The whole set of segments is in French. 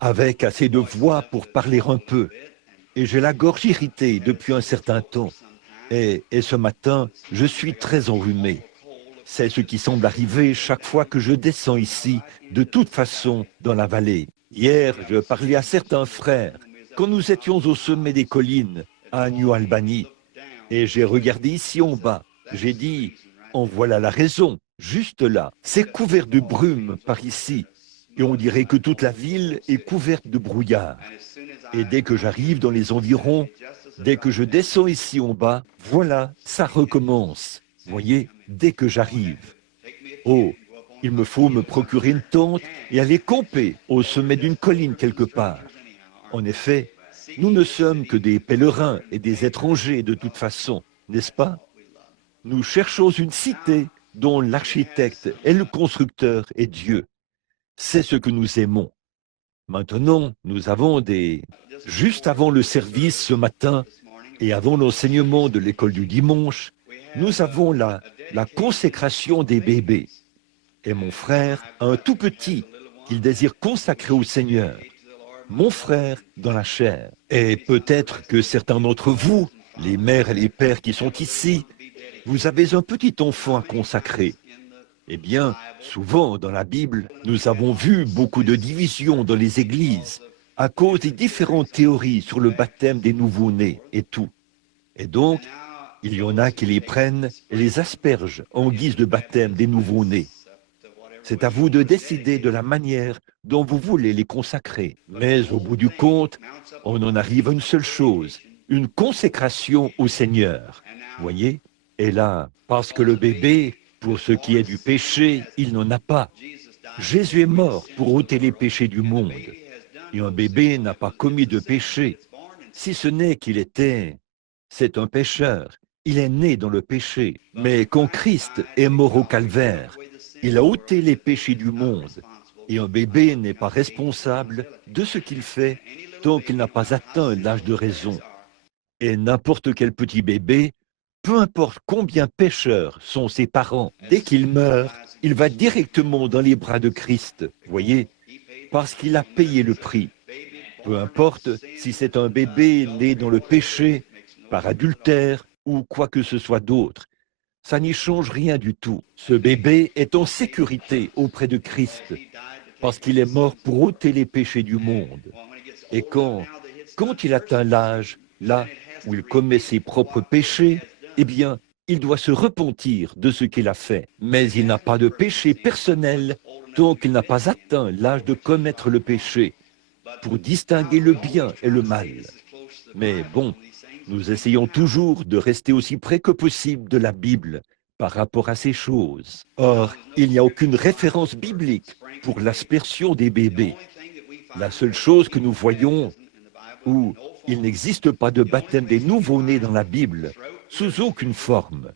avec assez de voix pour parler un peu. Et j'ai la gorge irritée depuis un certain temps. Et ce matin, je suis très enrhumé. C'est ce qui semble arriver chaque fois que je descends ici, de toute façon, dans la vallée. Hier, je parlais à certains frères, quand nous étions au sommet des collines, à New Albany, et j'ai regardé ici en bas. J'ai dit, en voilà la raison, juste là. C'est couvert de brume par ici, et on dirait que toute la ville est couverte de brouillard. Et dès que j'arrive dans les environs, dès que je descends ici en bas, voilà, ça recommence. Voyez, dès que j'arrive. Oh, il me faut me procurer une tente et aller camper au sommet d'une colline quelque part. En effet, nous ne sommes que des pèlerins et des étrangers de toute façon, n'est-ce pas? Nous cherchons une cité dont l'architecte et le constructeur est Dieu. C'est ce que nous aimons. Maintenant, nous avons des... Juste avant le service ce matin et avant l'enseignement de l'école du dimanche, nous avons la consécration des bébés. Et mon frère a un tout petit qu'il désire consacrer au Seigneur. Mon frère dans la chair. Et peut-être que certains d'entre vous, les mères et les pères qui sont ici, vous avez un petit enfant à consacrer. Eh bien, souvent dans la Bible, nous avons vu beaucoup de divisions dans les églises à cause des différentes théories sur le baptême des nouveau-nés et tout. Et donc, il y en a qui les prennent et les aspergent en guise de baptême des nouveau-nés. C'est à vous de décider de la manière dont vous voulez les consacrer. Mais au bout du compte, on en arrive à une seule chose, une consécration au Seigneur. Voyez? Et là, parce que le bébé, pour ce qui est du péché, il n'en a pas. Jésus est mort pour ôter les péchés du monde. Et un bébé n'a pas commis de péché, si ce n'est qu'il était... C'est un pécheur. Il est né dans le péché. Mais quand Christ est mort au calvaire, il a ôté les péchés du monde. Et un bébé n'est pas responsable de ce qu'il fait tant qu'il n'a pas atteint l'âge de raison. Et n'importe quel petit bébé, peu importe combien pécheurs sont ses parents, dès qu'il meurt, il va directement dans les bras de Christ, voyez, parce qu'il a payé le prix. Peu importe si c'est un bébé né dans le péché, par adultère ou quoi que ce soit d'autre. Ça n'y change rien du tout. Ce bébé est en sécurité auprès de Christ parce qu'il est mort pour ôter les péchés du monde. Et quand il atteint l'âge, là où il commet ses propres péchés, eh bien, il doit se repentir de ce qu'il a fait. Mais il n'a pas de péché personnel tant qu'il n'a pas atteint l'âge de commettre le péché, pour distinguer le bien et le mal. Mais bon, nous essayons toujours de rester aussi près que possible de la Bible par rapport à ces choses. Or, il n'y a aucune référence biblique pour l'aspersion des bébés. La seule chose que nous voyons, où il n'existe pas de baptême des nouveau-nés dans la Bible, sous aucune forme.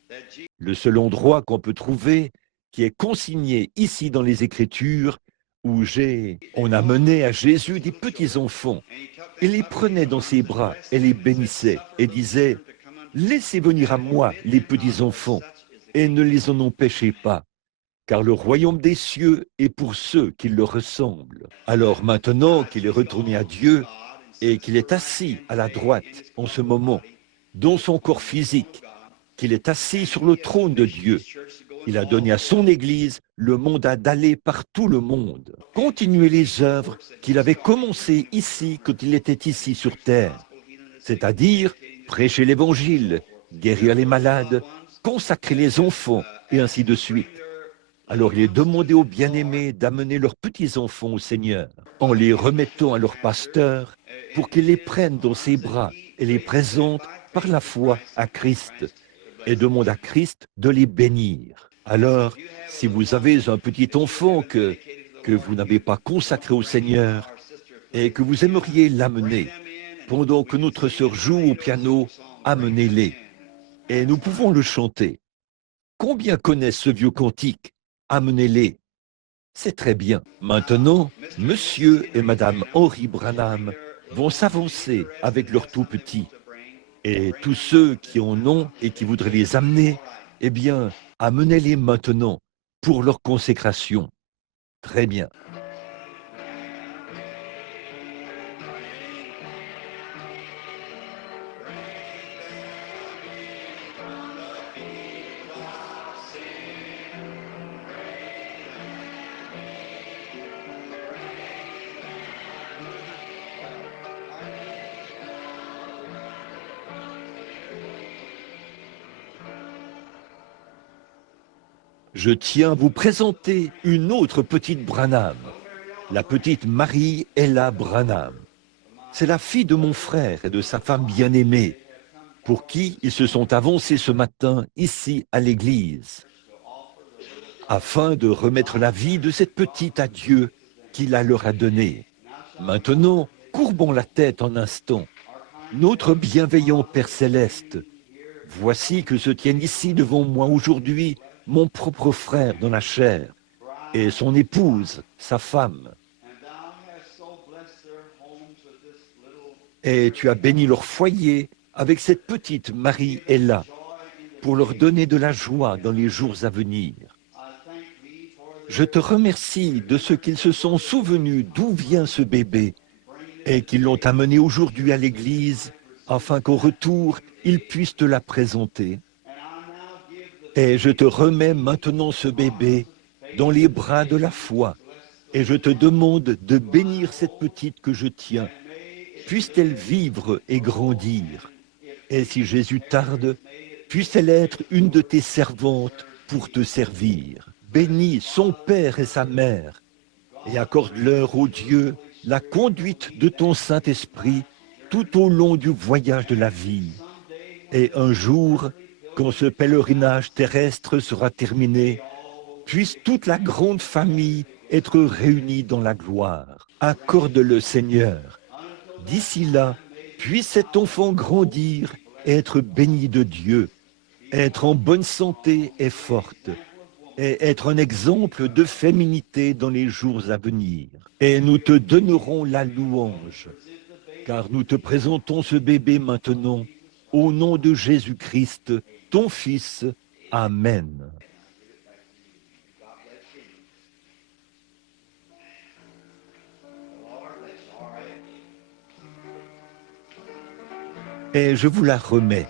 Le seul endroit qu'on peut trouver, qui est consigné ici dans les Écritures, où on a mené à Jésus des petits-enfants. Il les prenait dans ses bras et les bénissait et disait, « Laissez venir à moi les petits-enfants et ne les en empêchez pas, car le royaume des cieux est pour ceux qui le ressemblent. » Alors maintenant qu'il est retourné à Dieu et qu'il est assis à la droite en ce moment, dans son corps physique, qu'il est assis sur le trône de Dieu, il a donné à son Église le mandat d'aller par tout le monde, continuer les œuvres qu'il avait commencées ici quand il était ici sur terre, c'est-à-dire prêcher l'Évangile, guérir les malades, consacrer les enfants, et ainsi de suite. Alors il est demandé aux bien-aimés d'amener leurs petits-enfants au Seigneur, en les remettant à leur pasteur, pour qu'il les prenne dans ses bras et les présente par la foi à Christ, et demande à Christ de les bénir. Alors, si vous avez un petit enfant que vous n'avez pas consacré au Seigneur et que vous aimeriez l'amener, pendant que notre sœur joue au piano, amenez-les. Et nous pouvons le chanter. Combien connaissent ce vieux cantique? Amenez-les. C'est très bien. Maintenant, Monsieur et Madame Henry Branham vont s'avancer avec leurs tout-petits. Et tous ceux qui en ont et qui voudraient les amener, eh bien, amenez-les maintenant pour leur consécration. Très bien. Je tiens à vous présenter une autre petite Branham, la petite Marie-Ella Branham. C'est la fille de mon frère et de sa femme bien-aimée, pour qui ils se sont avancés ce matin ici à l'église, afin de remettre la vie de cette petite à Dieu qu'il leur a donnée. Maintenant, courbons la tête un instant. Notre bienveillant Père Céleste, voici que se tiennent ici devant moi aujourd'hui mon propre frère dans la chair et son épouse, sa femme. Et tu as béni leur foyer avec cette petite Marie-Ella pour leur donner de la joie dans les jours à venir. Je te remercie de ce qu'ils se sont souvenus d'où vient ce bébé et qu'ils l'ont amené aujourd'hui à l'église afin qu'au retour, ils puissent te la présenter. Et je te remets maintenant ce bébé dans les bras de la foi et je te demande de bénir cette petite que je tiens. Puisse-t-elle vivre et grandir. Et si Jésus tarde, puisse-t-elle être une de tes servantes pour te servir. Bénis son père et sa mère et accorde-leur, ô Dieu, la conduite de ton Saint-Esprit tout au long du voyage de la vie. Et un jour, quand ce pèlerinage terrestre sera terminé, puisse toute la grande famille être réunie dans la gloire. Accorde-le, Seigneur. D'ici là, puisse cet enfant grandir et être béni de Dieu, être en bonne santé et forte, et être un exemple de féminité dans les jours à venir. Et nous te donnerons la louange, car nous te présentons ce bébé maintenant, au nom de Jésus-Christ, ton Fils. Amen. Et je vous la remets.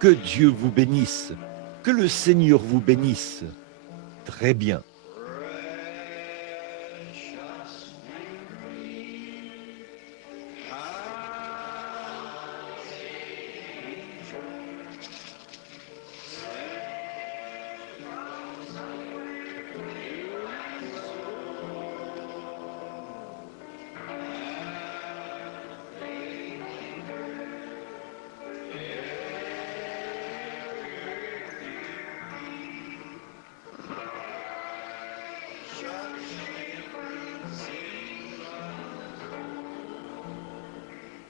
Que Dieu vous bénisse. Que le Seigneur vous bénisse. Très bien.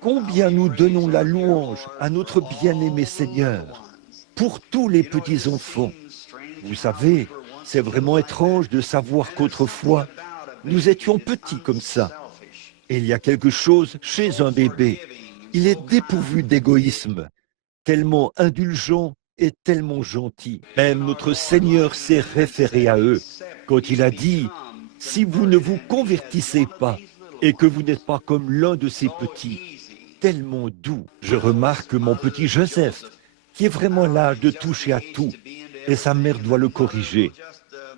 Combien nous donnons la louange à notre bien-aimé Seigneur pour tous les petits-enfants. Vous savez, c'est vraiment étrange de savoir qu'autrefois, nous étions petits comme ça. Et il y a quelque chose chez un bébé. Il est dépourvu d'égoïsme, tellement indulgent et tellement gentil. Même notre Seigneur s'est référé à eux quand il a dit « Si vous ne vous convertissez pas et que vous n'êtes pas comme l'un de ces petits, tellement doux. » Je remarque mon petit Joseph, qui est vraiment là de toucher à tout, et sa mère doit le corriger.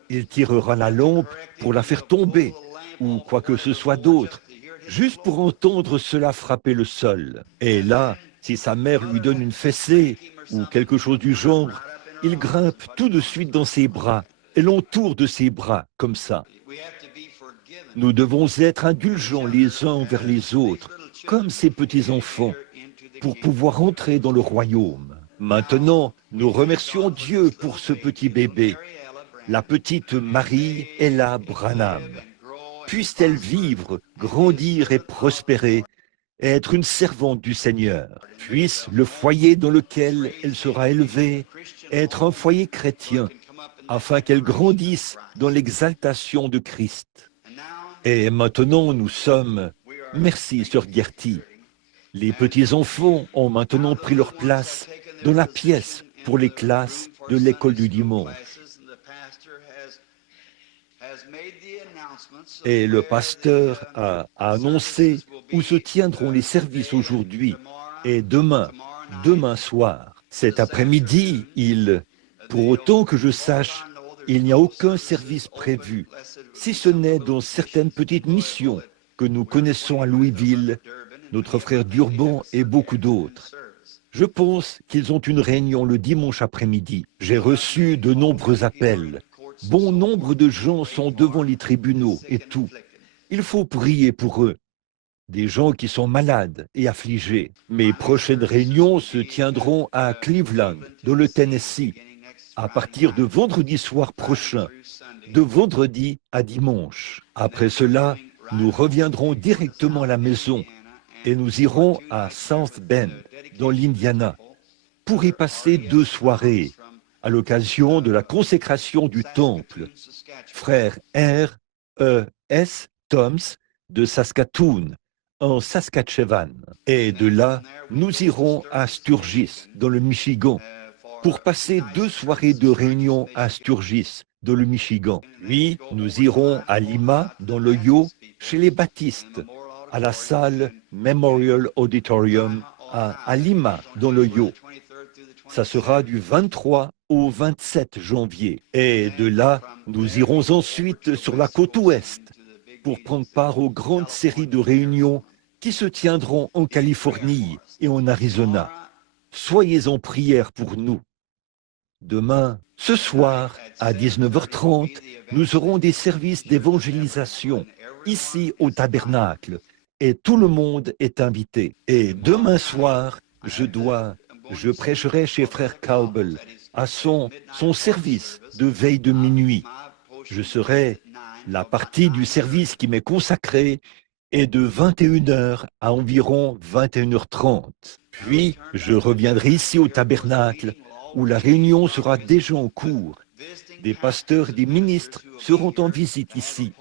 Il tirera la lampe pour la faire tomber, ou quoi que ce soit d'autre, juste pour entendre cela frapper le sol. Et là, si sa mère lui donne une fessée, ou quelque chose du genre, il grimpe tout de suite dans ses bras, et l'entoure de ses bras, comme ça. Nous devons être indulgents les uns envers les autres, comme ces petits-enfants, pour pouvoir entrer dans le royaume. Maintenant, nous remercions Dieu pour ce petit bébé, la petite Marie-Ella Branham. Puisse-t-elle vivre, grandir et prospérer, et être une servante du Seigneur. Puisse le foyer dans lequel elle sera élevée être un foyer chrétien, afin qu'elle grandisse dans l'exaltation de Christ. Et maintenant, nous sommes... Merci, Sœur Gertie. Les petits-enfants ont maintenant pris leur place dans la pièce pour les classes de l'école du dimanche. Et le pasteur a annoncé où se tiendront les services aujourd'hui et demain soir. Cet après-midi, pour autant que je sache, il n'y a aucun service prévu, si ce n'est dans certaines petites missions que nous connaissons à Louisville, notre frère Durban et beaucoup d'autres. Je pense qu'ils ont une réunion le dimanche après-midi. J'ai reçu de nombreux appels Bon nombre de gens sont devant les tribunaux et tout. Il faut prier pour eux. Des gens qui sont malades et affligés. Mes prochaines réunions se tiendront à Cleveland, dans le Tennessee, à partir de vendredi soir prochain, de vendredi à dimanche. Après cela, nous reviendrons directement à la maison et nous irons à South Bend, dans l'Indiana, pour y passer 2 soirées, à l'occasion de la consécration du temple. Frère R. E. S. Toms de Saskatoon, en Saskatchewan. Et de là, nous irons à Sturgis, dans le Michigan, pour passer 2 soirées de réunion à Sturgis, dans le Michigan. Puis, nous irons à Lima, dans l'Ohio, chez les baptistes, à la salle Memorial Auditorium à Lima, dans l'Ohio. Ça sera du 23 au 27 janvier. Et de là, nous irons ensuite sur la côte ouest pour prendre part aux grandes séries de réunions qui se tiendront en Californie et en Arizona. Soyez en prière pour nous. Demain, ce soir, à 19h30, nous aurons des services d'évangélisation ici au tabernacle et tout le monde est invité. Et demain soir, je prêcherai chez Frère Cowbell à son service de veille de minuit. Je serai la partie du service qui m'est consacrée est de 21h à environ 21h30. Puis, je reviendrai ici au tabernacle où la réunion sera déjà en cours. Des pasteurs et des ministres seront en visite ici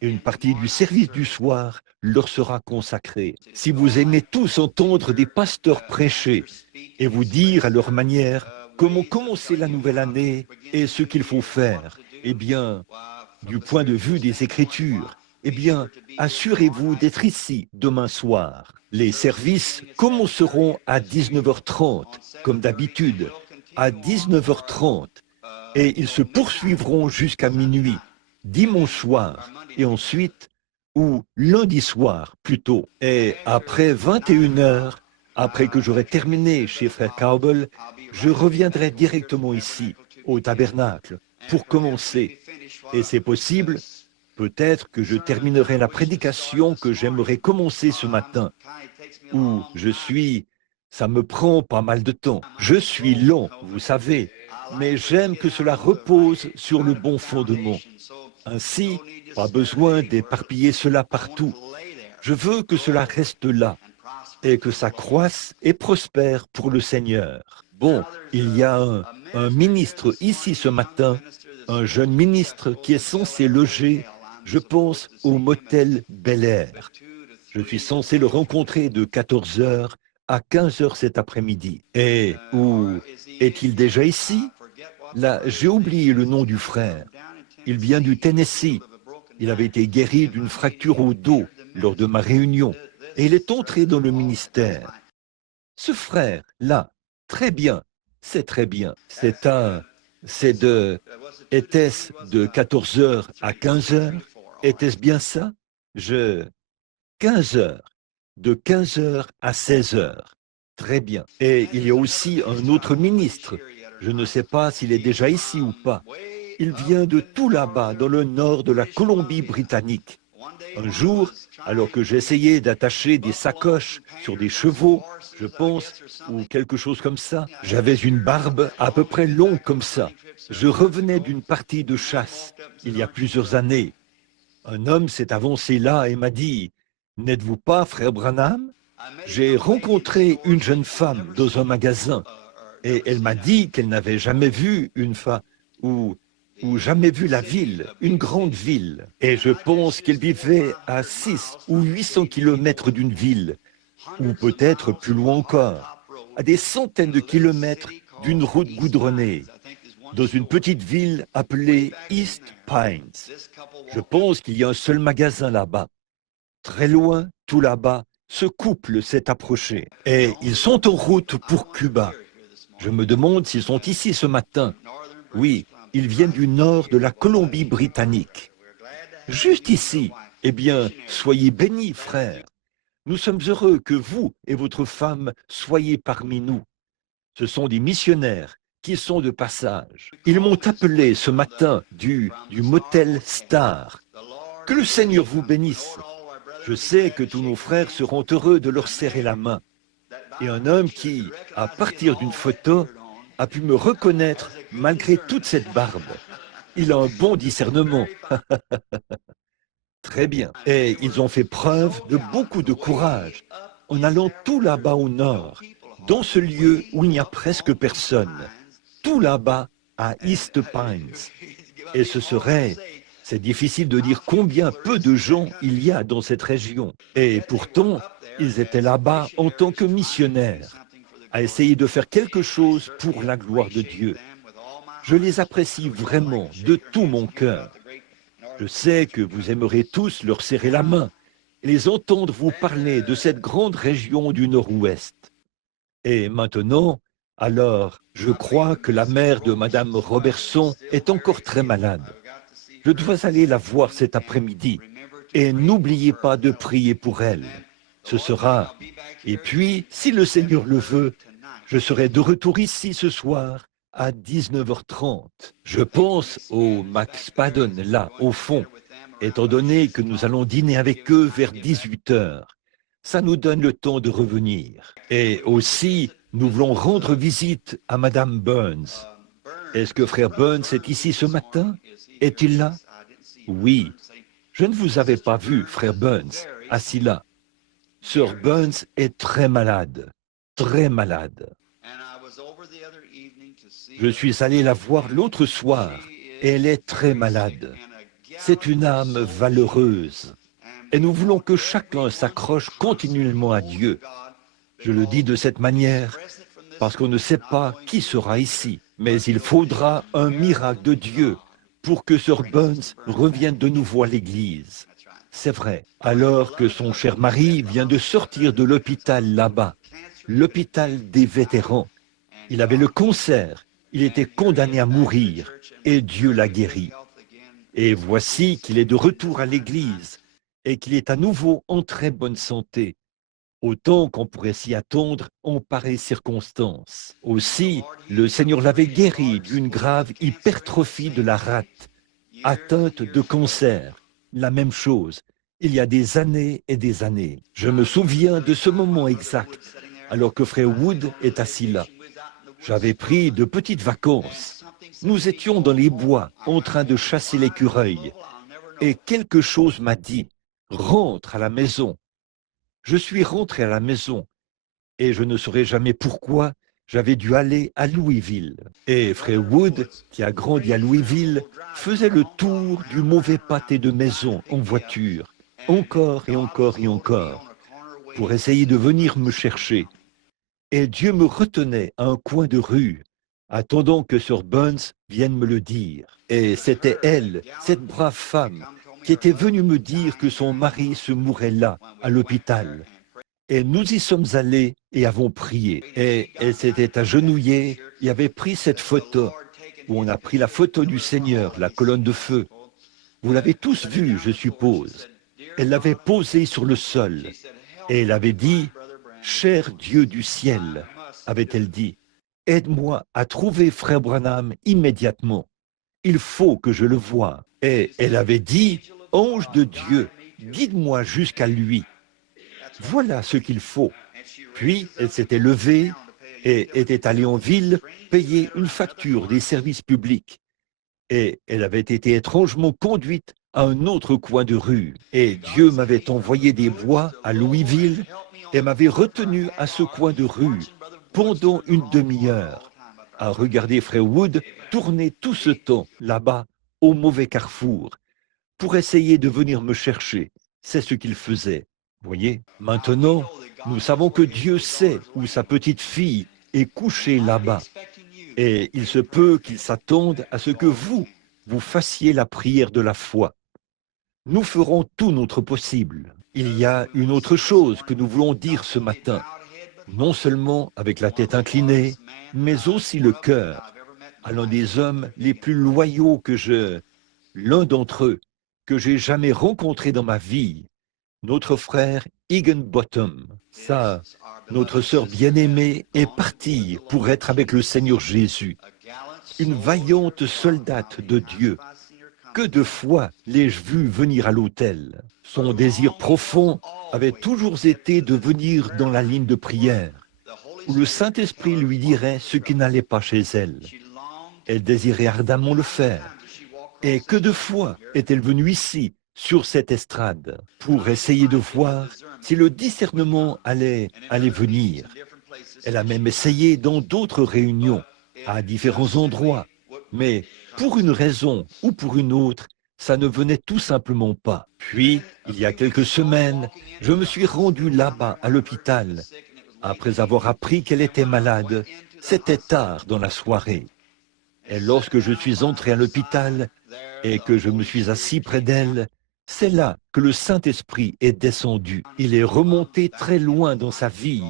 et une partie du service du soir leur sera consacrée. Si vous aimez tous entendre des pasteurs prêcher et vous dire à leur manière comment commencer la nouvelle année et ce qu'il faut faire, eh bien, du point de vue des Écritures, eh bien, assurez-vous d'être ici demain soir. Les services commenceront à 19h30, comme d'habitude, à 19h30, et ils se poursuivront jusqu'à minuit, dimanche soir, et ensuite, ou lundi soir plutôt. Et après 21h, après que j'aurai terminé chez Frère Cowbell, je reviendrai directement ici, au tabernacle, pour commencer. Et c'est possible, peut-être que je terminerai la prédication que j'aimerais commencer ce matin, où ça me prend pas mal de temps. Je suis lent, vous savez, mais j'aime que cela repose sur le bon fondement. Ainsi, pas besoin d'éparpiller cela partout. Je veux que cela reste là et que ça croisse et prospère pour le Seigneur. Bon, il y a un ministre ici ce matin, un jeune ministre qui est censé loger, je pense, au motel Bel Air. Je suis censé le rencontrer de 14h à 15h cet après-midi. Et où est-il déjà ici? Là, j'ai oublié le nom du frère. Il vient du Tennessee. Il avait été guéri d'une fracture au dos lors de ma réunion. Et il est entré dans le ministère. Ce frère, là, très bien, c'est très bien. Était-ce de 14h à 15h? Était-ce bien ça? 15h, de 15h à 16h. Très bien. Et il y a aussi un autre ministre. Je ne sais pas s'il est déjà ici ou pas. Il vient de tout là-bas, dans le nord de la Colombie-Britannique. Un jour, alors que j'essayais d'attacher des sacoches sur des chevaux, je pense, ou quelque chose comme ça, j'avais une barbe à peu près longue comme ça. Je revenais d'une partie de chasse, il y a plusieurs années. Un homme s'est avancé là et m'a dit, « N'êtes-vous pas frère Branham ?» J'ai rencontré une jeune femme dans un magasin et elle m'a dit qu'elle n'avait jamais vu une femme ou jamais vu la ville, une grande ville. Et je pense qu'elle vivait à 6 ou 800 kilomètres d'une ville, ou peut-être plus loin encore, à des centaines de kilomètres d'une route goudronnée, dans une petite ville appelée East Pines. Je pense qu'il y a un seul magasin là-bas. Très loin, tout là-bas, ce couple s'est approché et ils sont en route pour Cuba. Je me demande s'ils sont ici ce matin. Oui, ils viennent du nord de la Colombie-Britannique. Juste ici. Eh bien, soyez bénis, frères. Nous sommes heureux que vous et votre femme soyez parmi nous. Ce sont des missionnaires qui sont de passage. Ils m'ont appelé ce matin du motel Star. Que le Seigneur vous bénisse. Je sais que tous nos frères seront heureux de leur serrer la main. Et un homme qui, à partir d'une photo, a pu me reconnaître malgré toute cette barbe. Il a un bon discernement. Très bien. Et ils ont fait preuve de beaucoup de courage en allant tout là-bas au nord, dans ce lieu où il n'y a presque personne, tout là-bas à East Pines. Et c'est difficile de dire combien peu de gens il y a dans cette région. Et pourtant, ils étaient là-bas en tant que missionnaires, à essayer de faire quelque chose pour la gloire de Dieu. Je les apprécie vraiment de tout mon cœur. Je sais que vous aimerez tous leur serrer la main et les entendre vous parler de cette grande région du Nord-Ouest. Et maintenant, alors, je crois que la mère de Madame Robertson est encore très malade. Je dois aller la voir cet après-midi. Et n'oubliez pas de prier pour elle. Ce sera. Et puis, si le Seigneur le veut, je serai de retour ici ce soir à 19h30. Je pense au Max Padden, là, au fond, étant donné que nous allons dîner avec eux vers 18h. Ça nous donne le temps de revenir. Et aussi, nous voulons rendre visite à Madame Burns. Est-ce que frère Burns est ici ce matin? Est-il là? Oui. Je ne vous avais pas vu, frère Burns, assis là. Sœur Burns est très malade, très malade. Je suis allé la voir l'autre soir et elle est très malade. C'est une âme valeureuse. Et nous voulons que chacun s'accroche continuellement à Dieu. Je le dis de cette manière parce qu'on ne sait pas qui sera ici, mais il faudra un miracle de Dieu pour que Sœur Burns revienne de nouveau à l'église. C'est vrai, alors que son cher mari vient de sortir de l'hôpital là-bas, l'hôpital des vétérans. Il avait le cancer, il était condamné à mourir, et Dieu l'a guéri. Et voici qu'il est de retour à l'église, et qu'il est à nouveau en très bonne santé. Autant qu'on pourrait s'y attendre en pareille circonstance. Aussi, le Seigneur l'avait guéri d'une grave hypertrophie de la rate, atteinte de cancer. La même chose, il y a des années et des années. Je me souviens de ce moment exact, alors que frère Wood est assis là. J'avais pris de petites vacances. Nous étions dans les bois, en train de chasser l'écureuil. Et quelque chose m'a dit, rentre à la maison. Je suis rentré à la maison et je ne saurais jamais pourquoi j'avais dû aller à Louisville. Et frère Wood, qui a grandi à Louisville, faisait le tour du mauvais pâté de maison en voiture, encore et encore et encore, pour essayer de venir me chercher. Et Dieu me retenait à un coin de rue, attendant que Sir Burns vienne me le dire. Et c'était elle, cette brave femme, qui était venue me dire que son mari se mourait là, à l'hôpital. Et nous y sommes allés et avons prié. Et elle s'était agenouillée et avait pris cette photo, où on a pris la photo du Seigneur, la colonne de feu. Vous l'avez tous vue, je suppose. Elle l'avait posée sur le sol. Et elle avait dit, « Cher Dieu du ciel », avait-elle dit, « aide-moi à trouver frère Branham immédiatement. Il faut que je le voie. » Et elle avait dit, « Ange de Dieu, guide-moi jusqu'à lui. » Voilà ce qu'il faut. Puis, elle s'était levée et était allée en ville payer une facture des services publics. Et elle avait été étrangement conduite à un autre coin de rue. Et Dieu m'avait envoyé des bois à Louisville et m'avait retenu à ce coin de rue pendant une demi-heure à regarder frère Wood tourner tout ce temps là-bas au mauvais carrefour pour essayer de venir me chercher. C'est ce qu'il faisait. Voyez, maintenant, nous savons que Dieu sait où sa petite fille est couchée là-bas. Et il se peut qu'il s'attende à ce que vous fassiez la prière de la foi. Nous ferons tout notre possible. Il y a une autre chose que nous voulons dire ce matin, non seulement avec la tête inclinée, mais aussi le cœur, à l'un des hommes les plus loyaux l'un d'entre eux, que j'ai jamais rencontré dans ma vie, notre frère Higginbottom. Ça, notre sœur bien-aimée est partie pour être avec le Seigneur Jésus. une vaillante soldate de Dieu. Que de fois l'ai-je vue venir à l'autel. Son désir profond avait toujours été de venir dans la ligne de prière, où le Saint-Esprit lui dirait ce qui n'allait pas chez elle. Elle désirait ardemment le faire. Et que de fois est-elle venue ici, sur cette estrade, pour essayer de voir si le discernement allait venir. Elle a même essayé dans d'autres réunions, à différents endroits, mais pour une raison ou pour une autre, ça ne venait tout simplement pas. Puis, il y a quelques semaines, je me suis rendu là-bas à l'hôpital. Après avoir appris qu'elle était malade, c'était tard dans la soirée. Et lorsque je suis entré à l'hôpital et que je me suis assis près d'elle, c'est là que le Saint-Esprit est descendu. Il est remonté très loin dans sa vie,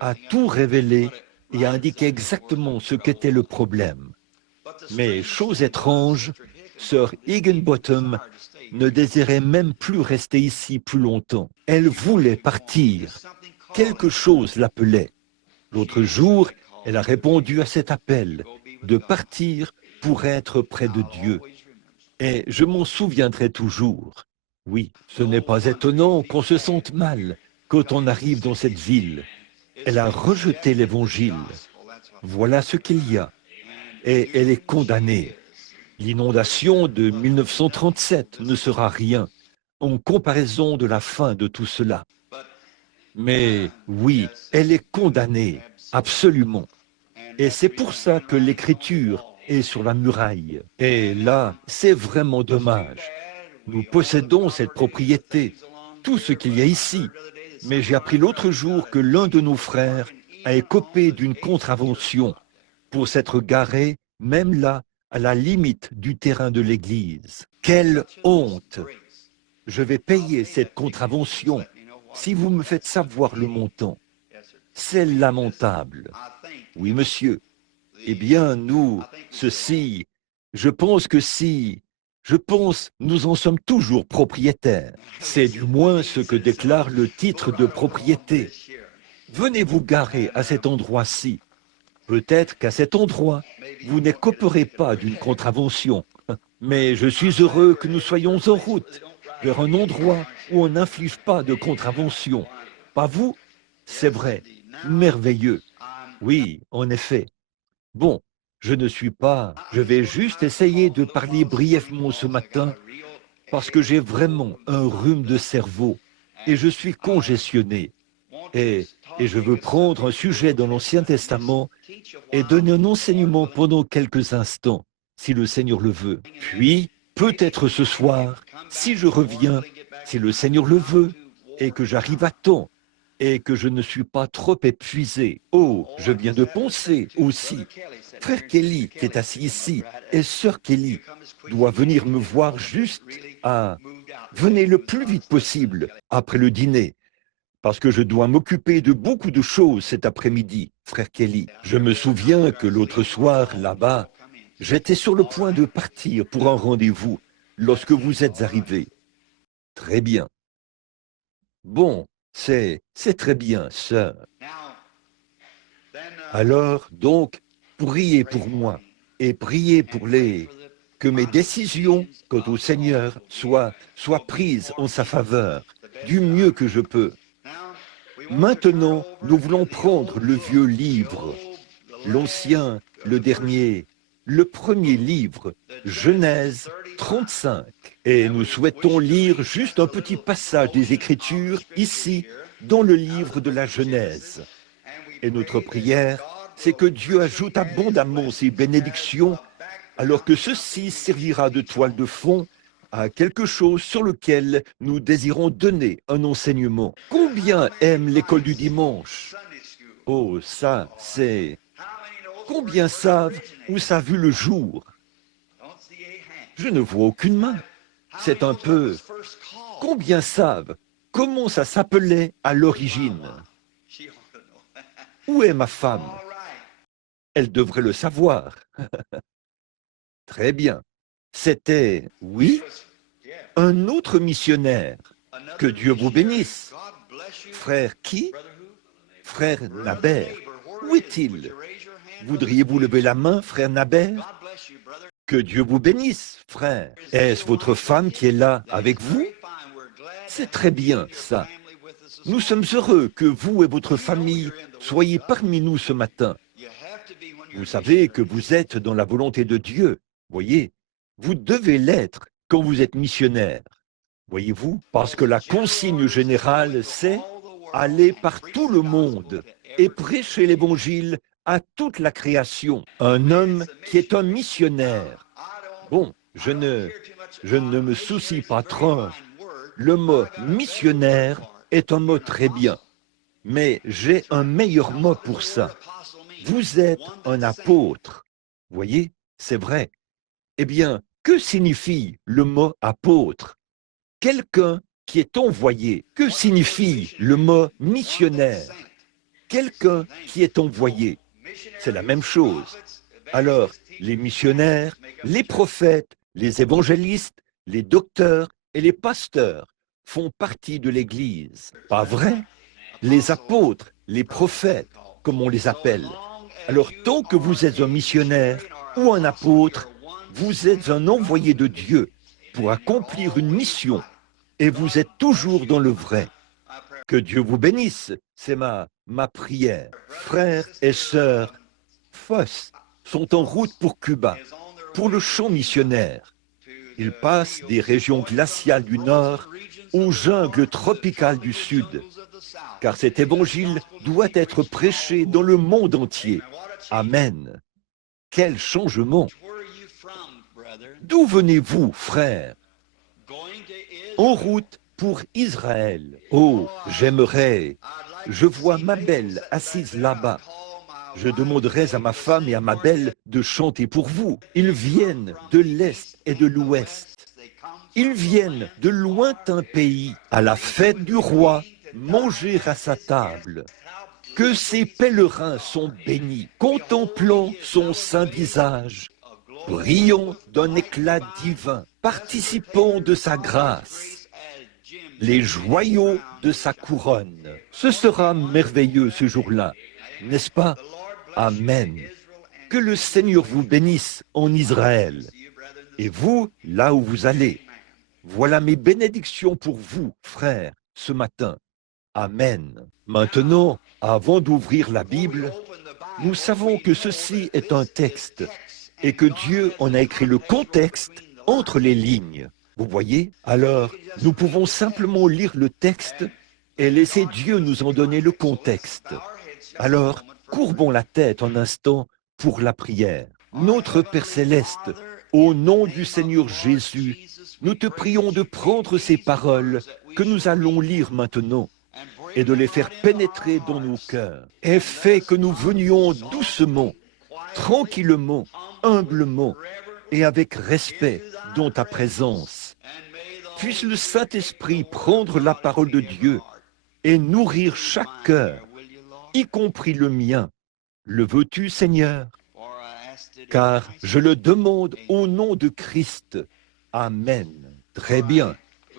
a tout révélé et a indiqué exactement ce qu'était le problème. Mais chose étrange, sœur Higginbottom ne désirait même plus rester ici plus longtemps. Elle voulait partir. Quelque chose l'appelait. L'autre jour, elle a répondu à cet appel de partir pour être près de Dieu. Et je m'en souviendrai toujours. Oui, ce n'est pas étonnant qu'on se sente mal quand on arrive dans cette ville. Elle a rejeté l'Évangile. Voilà ce qu'il y a. Et elle est condamnée. L'inondation de 1937 ne sera rien en comparaison de la fin de tout cela. Mais oui, elle est condamnée, absolument. Et c'est pour ça que l'Écriture est sur la muraille. Et là, c'est vraiment dommage. Nous possédons cette propriété, tout ce qu'il y a ici. Mais j'ai appris l'autre jour que l'un de nos frères a écopé d'une contravention pour s'être garé, même là, à la limite du terrain de l'église. Quelle honte! Je vais payer cette contravention si vous me faites savoir le montant. C'est lamentable. Oui, monsieur. Eh bien, nous, ceci, je pense nous en sommes toujours propriétaires. C'est du moins ce que déclare le titre de propriété. Venez vous garer à cet endroit-ci. Peut-être qu'à cet endroit, vous n'écoperez pas d'une contravention. Mais je suis heureux que nous soyons en route vers un endroit où on n'inflige pas de contravention. Pas vous? C'est vrai. Merveilleux. Oui, en effet. Bon, je vais juste essayer de parler brièvement ce matin parce que j'ai vraiment un rhume de cerveau et je suis congestionné. Et je veux prendre un sujet dans l'Ancien Testament et donner un enseignement pendant quelques instants, si le Seigneur le veut. Puis, peut-être ce soir, si je reviens, si le Seigneur le veut, et que j'arrive à temps, et que je ne suis pas trop épuisé. Oh, je viens de penser aussi. Frère Kelly, qui est assis ici, et sœur Kelly, doit venir me voir juste à... Venez le plus vite possible, après le dîner, parce que je dois m'occuper de beaucoup de choses cet après-midi, frère Kelly. Je me souviens que l'autre soir, là-bas, j'étais sur le point de partir pour un rendez-vous lorsque vous êtes arrivé. Très bien. Bon, c'est très bien, sœur. Alors, donc, priez pour moi et priez pour que mes décisions quant au Seigneur soient prises en sa faveur, du mieux que je peux. Maintenant, nous voulons prendre le vieux livre, l'ancien, le dernier, le premier livre, Genèse 35. Et nous souhaitons lire juste un petit passage des Écritures ici, dans le livre de la Genèse. Et notre prière, c'est que Dieu ajoute abondamment ses bénédictions, alors que ceci servira de toile de fond à quelque chose sur lequel nous désirons donner un enseignement. Combien aiment l'école du dimanche? Oh, ça, c'est... Combien savent où ça a vu le jour? Je ne vois aucune main. C'est un peu... Combien savent comment ça s'appelait à l'origine? Où est ma femme? Elle devrait le savoir. Très bien. C'était, oui, un autre missionnaire. Que Dieu vous bénisse. Frère qui? Frère Nabert. Où est-il? Voudriez-vous lever la main, frère Nabert? Que Dieu vous bénisse, frère. Est-ce votre femme qui est là avec vous? C'est très bien, ça. Nous sommes heureux que vous et votre famille soyez parmi nous ce matin. Vous savez que vous êtes dans la volonté de Dieu. Voyez, vous devez l'être quand vous êtes missionnaire. Voyez-vous, parce que la consigne générale, c'est aller par tout le monde et prêcher l'évangile à toute la création. Un homme qui est un missionnaire. Bon, je ne me soucie pas trop. Le mot missionnaire est un mot très bien, mais j'ai un meilleur mot pour ça. Vous êtes un apôtre. Voyez, c'est vrai. Eh bien, que signifie le mot apôtre? Quelqu'un qui est envoyé. Que signifie le mot missionnaire? Quelqu'un qui est envoyé. C'est la même chose. Alors, les missionnaires, les prophètes, les évangélistes, les docteurs et les pasteurs font partie de l'Église. Pas vrai? Les apôtres, les prophètes, comme on les appelle. Alors, tant que vous êtes un missionnaire ou un apôtre, vous êtes un envoyé de Dieu pour accomplir une mission et vous êtes toujours dans le vrai. Que Dieu vous bénisse, c'est ma prière. Frères et sœurs, Foss sont en route pour Cuba, pour le champ missionnaire. Ils passent des régions glaciales du nord aux jungles tropicales du sud, car cet évangile doit être prêché dans le monde entier. Amen. Quel changement! D'où venez-vous, frères? En route pour Israël. Oh, j'aimerais. Je vois ma belle assise là-bas. Je demanderai à ma femme et à ma belle de chanter pour vous. Ils viennent de l'Est et de l'Ouest. Ils viennent de lointains pays à la fête du roi, manger à sa table. Que ces pèlerins sont bénis, contemplant son saint visage, brillant d'un éclat divin, participant de sa grâce, les joyaux de sa couronne. Ce sera merveilleux ce jour-là, n'est-ce pas? Amen. Que le Seigneur vous bénisse en Israël. Et vous, là où vous allez. Voilà mes bénédictions pour vous, frères, ce matin. Amen. Maintenant, avant d'ouvrir la Bible, nous savons que ceci est un texte et que Dieu en a écrit le contexte entre les lignes. Vous voyez? Alors, nous pouvons simplement lire le texte et laisser Dieu nous en donner le contexte. Alors, courbons la tête un instant pour la prière. Notre Père Céleste, au nom du Seigneur Jésus, nous te prions de prendre ces paroles que nous allons lire maintenant et de les faire pénétrer dans nos cœurs. Et fais que nous venions doucement, tranquillement, humblement et avec respect dans ta présence. Puisse le Saint-Esprit prendre la parole de Dieu et nourrir chaque cœur, y compris le mien. Le veux-tu, Seigneur? Car je le demande au nom de Christ. Amen. Très bien.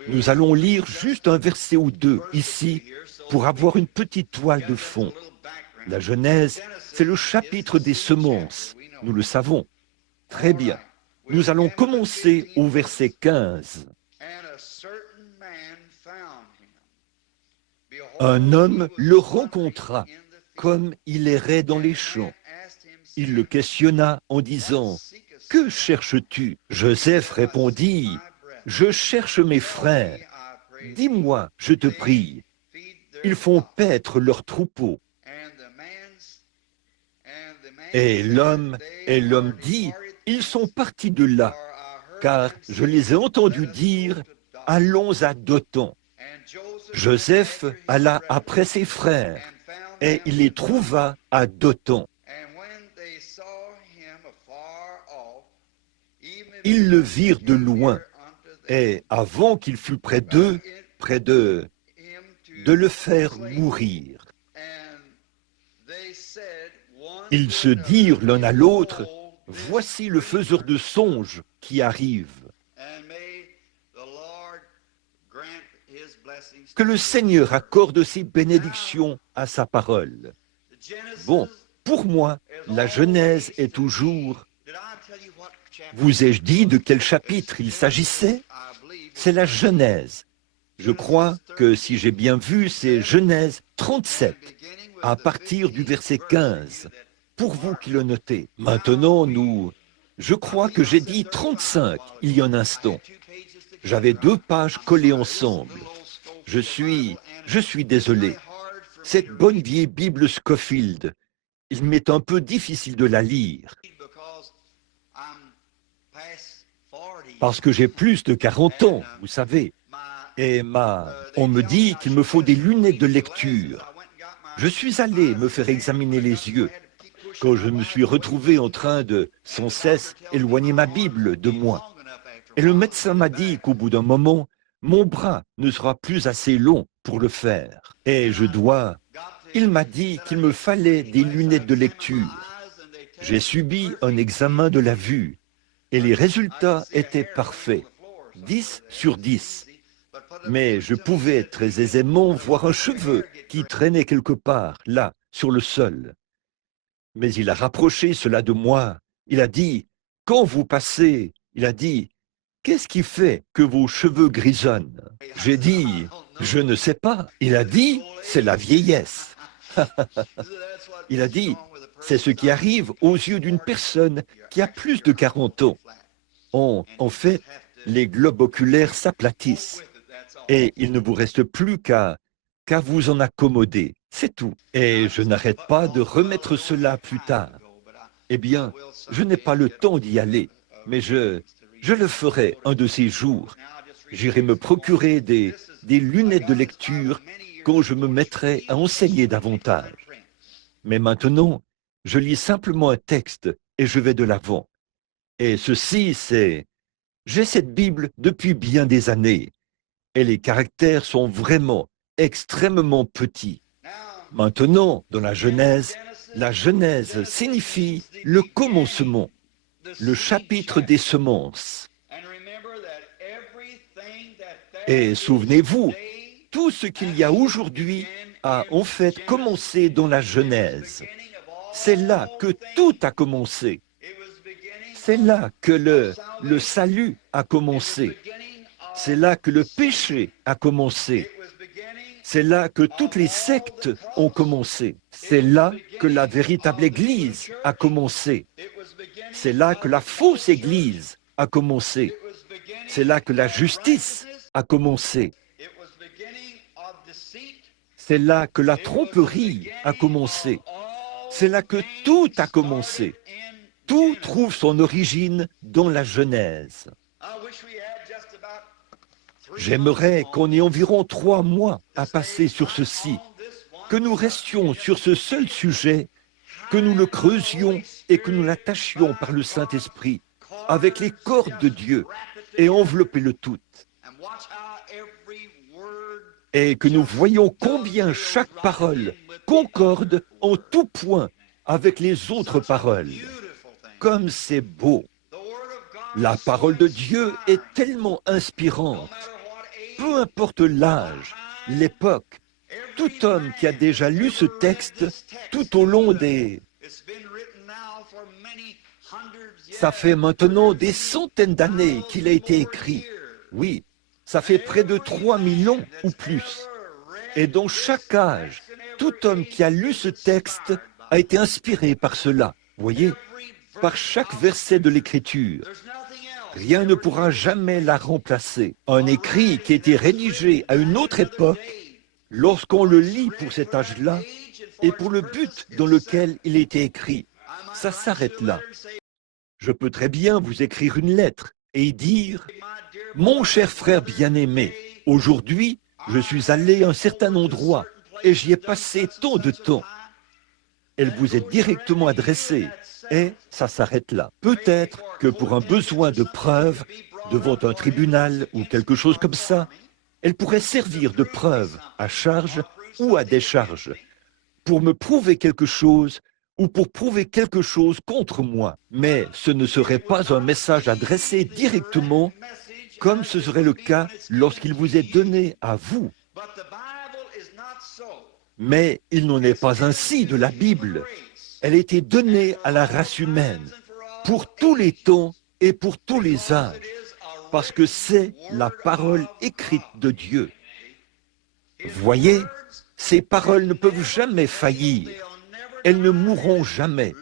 Nous allons lire juste un verset ou deux ici pour avoir une petite toile de fond. La Genèse, c'est le chapitre des semences. Nous le savons. Très bien. Nous allons commencer au verset 15. Un homme le rencontra comme il errait dans les champs. Il le questionna en disant, « Que cherches-tu » Joseph répondit, « Je cherche mes frères. Dis-moi, je te prie. Ils font paître leurs troupeaux. » Et l'homme dit, « Ils sont partis de là, car je les ai entendus dire, « Allons à Dothan. » Joseph alla après ses frères, et il les trouva à Dothan. Ils le virent de loin, et avant qu'il fût près d'eux, de le faire mourir. Ils se dirent l'un à l'autre, « Voici le faiseur de songes qui arrive. » Que le Seigneur accorde ses bénédictions à sa parole. Bon, pour moi, la Genèse est toujours Vous ai-je dit de quel chapitre il s'agissait? C'est la Genèse. Je crois que si j'ai bien vu, c'est Genèse 37, à partir du verset 15, pour vous qui le notez. Maintenant, je crois que j'ai dit 35 il y a un instant. J'avais 2 pages collées ensemble. Je suis désolé. Cette bonne vieille Bible Scofield, il m'est un peu difficile de la lire, parce que j'ai plus de 40 ans, vous savez. Et on me dit qu'il me faut des lunettes de lecture. Je suis allé me faire examiner les yeux quand je me suis retrouvé en train de sans cesse éloigner ma Bible de moi. Et le médecin m'a dit qu'au bout d'un moment, mon bras ne sera plus assez long pour le faire. Et il m'a dit qu'il me fallait des lunettes de lecture. J'ai subi un examen de la vue et les résultats étaient parfaits, 10 sur 10. Mais je pouvais très aisément voir un cheveu qui traînait quelque part, là, sur le sol. Mais il a rapproché cela de moi. Il a dit, quand vous passez, il a dit, qu'est-ce qui fait que vos cheveux grisonnent? J'ai dit, je ne sais pas. Il a dit, c'est la vieillesse. Il a dit, c'est ce qui arrive aux yeux d'une personne qui a plus de 40 ans. En fait, les globes oculaires s'aplatissent et il ne vous reste plus qu'à vous en accommoder. C'est tout. Et je n'arrête pas de remettre cela plus tard. Eh bien, je n'ai pas le temps d'y aller, mais je le ferai un de ces jours. J'irai me procurer des lunettes de lecture quand je me mettrai à enseigner davantage. Mais maintenant, je lis simplement un texte et je vais de l'avant. Et ceci, j'ai cette Bible depuis bien des années et les caractères sont vraiment extrêmement petits. Maintenant, dans la Genèse signifie le commencement, le chapitre des semences. Et souvenez-vous, tout ce qu'il y a aujourd'hui a en fait commencé dans la Genèse. C'est là que tout a commencé. C'est là que le salut a commencé. C'est là que le péché a commencé. C'est là que toutes les sectes ont commencé. C'est là que la véritable Église a commencé. C'est là que la fausse Église a commencé. C'est là que la justice a commencé. C'est là que la tromperie a commencé. C'est là que tout a commencé. Tout trouve son origine dans la Genèse. J'aimerais qu'on ait environ 3 mois à passer sur ceci, que nous restions sur ce seul sujet, que nous le creusions et que nous l'attachions par le Saint-Esprit avec les cordes de Dieu et envelopper le tout. Et que nous voyons combien chaque parole concorde en tout point avec les autres paroles. Comme c'est beau! La parole de Dieu est tellement inspirante. Peu importe l'âge, l'époque, tout homme qui a déjà lu ce texte tout au long Ça fait maintenant des centaines d'années qu'il a été écrit. Oui, ça fait près de 3000 ans ou plus. Et dans chaque âge, tout homme qui a lu ce texte a été inspiré par cela. Voyez, par chaque verset de l'Écriture. Rien ne pourra jamais la remplacer. Un écrit qui a été rédigé à une autre époque, lorsqu'on le lit pour cet âge-là, et pour le but dans lequel il a été écrit, ça s'arrête là. Je peux très bien vous écrire une lettre et y dire « Mon cher frère bien-aimé, aujourd'hui, je suis allé à un certain endroit et j'y ai passé tant de temps. » Elle vous est directement adressée et ça s'arrête là. Peut-être que pour un besoin de preuve devant un tribunal ou quelque chose comme ça, elle pourrait servir de preuve à charge ou à décharge pour me prouver quelque chose ou pour prouver quelque chose contre moi. Mais ce ne serait pas un message adressé directement comme ce serait le cas lorsqu'il vous est donné à vous. Mais il n'en est pas ainsi de la Bible. Elle a été donnée à la race humaine pour tous les temps et pour tous les âges, parce que c'est la parole écrite de Dieu. Voyez, ces paroles ne peuvent jamais faillir. Elles ne mourront jamais.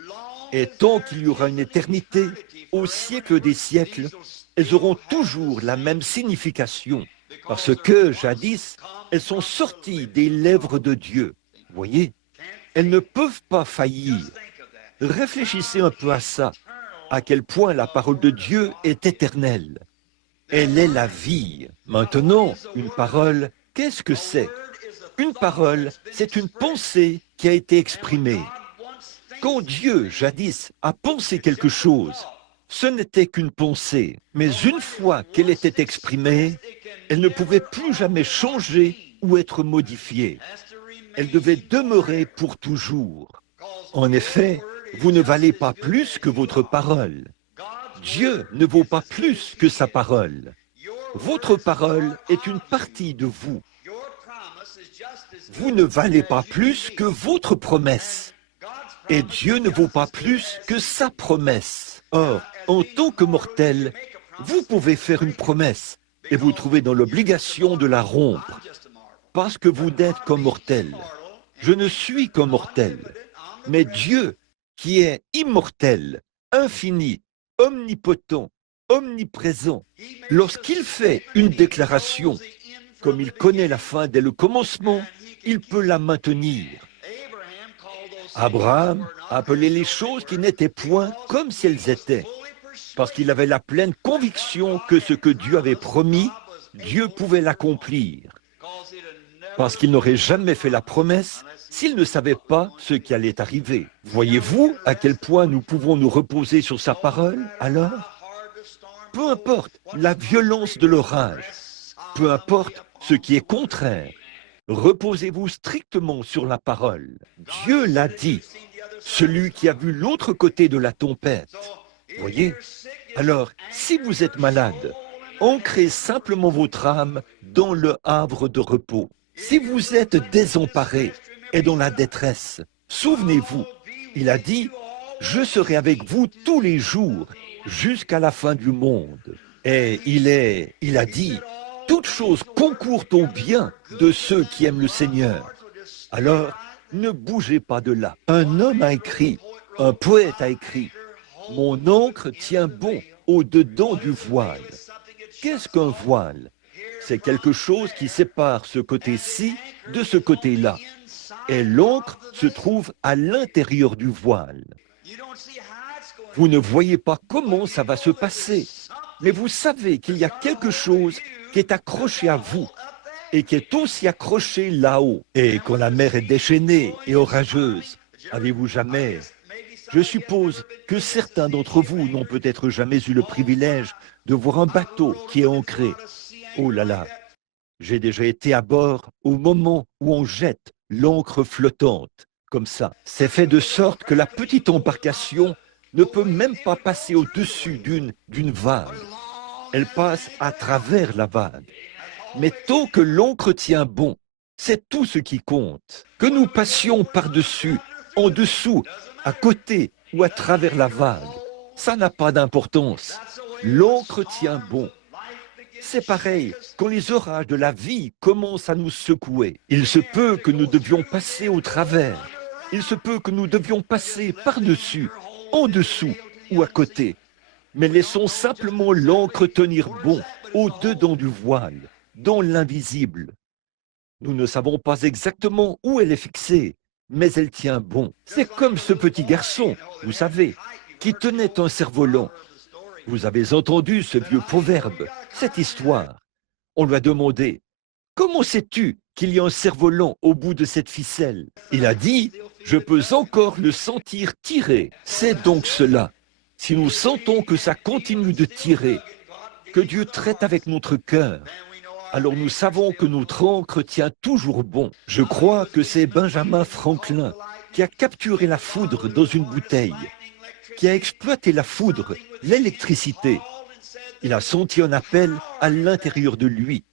Et tant qu'il y aura une éternité, au siècle des siècles, elles auront toujours la même signification. Parce que, jadis, elles sont sorties des lèvres de Dieu. Voyez, elles ne peuvent pas faillir. Réfléchissez un peu à ça, à quel point la parole de Dieu est éternelle. Elle est la vie. Maintenant, une parole, qu'est-ce que c'est? Une parole, c'est une pensée qui a été exprimée. Quand Dieu, jadis, a pensé quelque chose, ce n'était qu'une pensée. Mais une fois qu'elle était exprimée, elle ne pouvait plus jamais changer ou être modifiée. Elle devait demeurer pour toujours. En effet, vous ne valez pas plus que votre parole. Dieu ne vaut pas plus que sa parole. Votre parole est une partie de vous. Vous ne valez pas plus que votre promesse. Et Dieu ne vaut pas plus que sa promesse. Or, en tant que mortel, vous pouvez faire une promesse et vous trouvez dans l'obligation de la rompre. Parce que vous n'êtes qu'un mortel. Je ne suis qu'un mortel. Mais Dieu, qui est immortel, infini, omnipotent, omniprésent, lorsqu'il fait une déclaration, comme il connaît la fin dès le commencement, il peut la maintenir. Abraham appelait les choses qui n'étaient point comme si elles étaient, parce qu'il avait la pleine conviction que ce que Dieu avait promis, Dieu pouvait l'accomplir. Parce qu'il n'aurait jamais fait la promesse s'il ne savait pas ce qui allait arriver. Voyez-vous à quel point nous pouvons nous reposer sur sa parole, alors? Peu importe la violence de l'orage, peu importe ce qui est contraire, reposez-vous strictement sur la parole. Dieu l'a dit, celui qui a vu l'autre côté de la tempête. Voyez? Alors, si vous êtes malade, ancrez simplement votre âme dans le havre de repos. Si vous êtes désemparé et dans la détresse, souvenez-vous, il a dit, « Je serai avec vous tous les jours jusqu'à la fin du monde. » Et il a dit, « Toutes choses concourent au bien de ceux qui aiment le Seigneur. » Alors, ne bougez pas de là. Un homme a écrit, un poète a écrit, « Mon encre tient bon au-dedans du voile. » Qu'est-ce qu'un voile? C'est quelque chose qui sépare ce côté-ci de ce côté-là. Et l'encre se trouve à l'intérieur du voile. Vous ne voyez pas comment ça va se passer, mais vous savez qu'il y a quelque chose qui est accroché à vous et qui est aussi accroché là-haut. Et quand la mer est déchaînée et orageuse, avez-vous jamais... Je suppose que certains d'entre vous n'ont peut-être jamais eu le privilège de voir un bateau qui est ancré. Oh là là, j'ai déjà été à bord au moment où on jette l'ancre flottante, comme ça. C'est fait de sorte que la petite embarcation ne peut même pas passer au-dessus d'une vague. Elle passe à travers la vague. Mais tant que l'ancre tient bon, c'est tout ce qui compte. Que nous passions par-dessus, en dessous, à côté ou à travers la vague, ça n'a pas d'importance. L'ancre tient bon. C'est pareil, quand les orages de la vie commencent à nous secouer, il se peut que nous devions passer au travers. Il se peut que nous devions passer par-dessus, en dessous ou à côté. Mais laissons simplement l'ancre tenir bon au-dedans du voile, dans l'invisible. Nous ne savons pas exactement où elle est fixée, mais elle tient bon. C'est comme ce petit garçon, vous savez, qui tenait un cerf-volant. Vous avez entendu ce vieux proverbe, cette histoire. On lui a demandé, « Comment sais-tu qu'il y a un cerf-volant au bout de cette ficelle ?» Il a dit, « Je peux encore le sentir tirer. » C'est donc cela. Si nous sentons que ça continue de tirer, que Dieu traite avec notre cœur, alors nous savons que notre encre tient toujours bon. Je crois que c'est Benjamin Franklin qui a capturé la foudre dans une bouteille, qui a exploité la foudre, l'électricité. Il a senti un appel à l'intérieur de lui.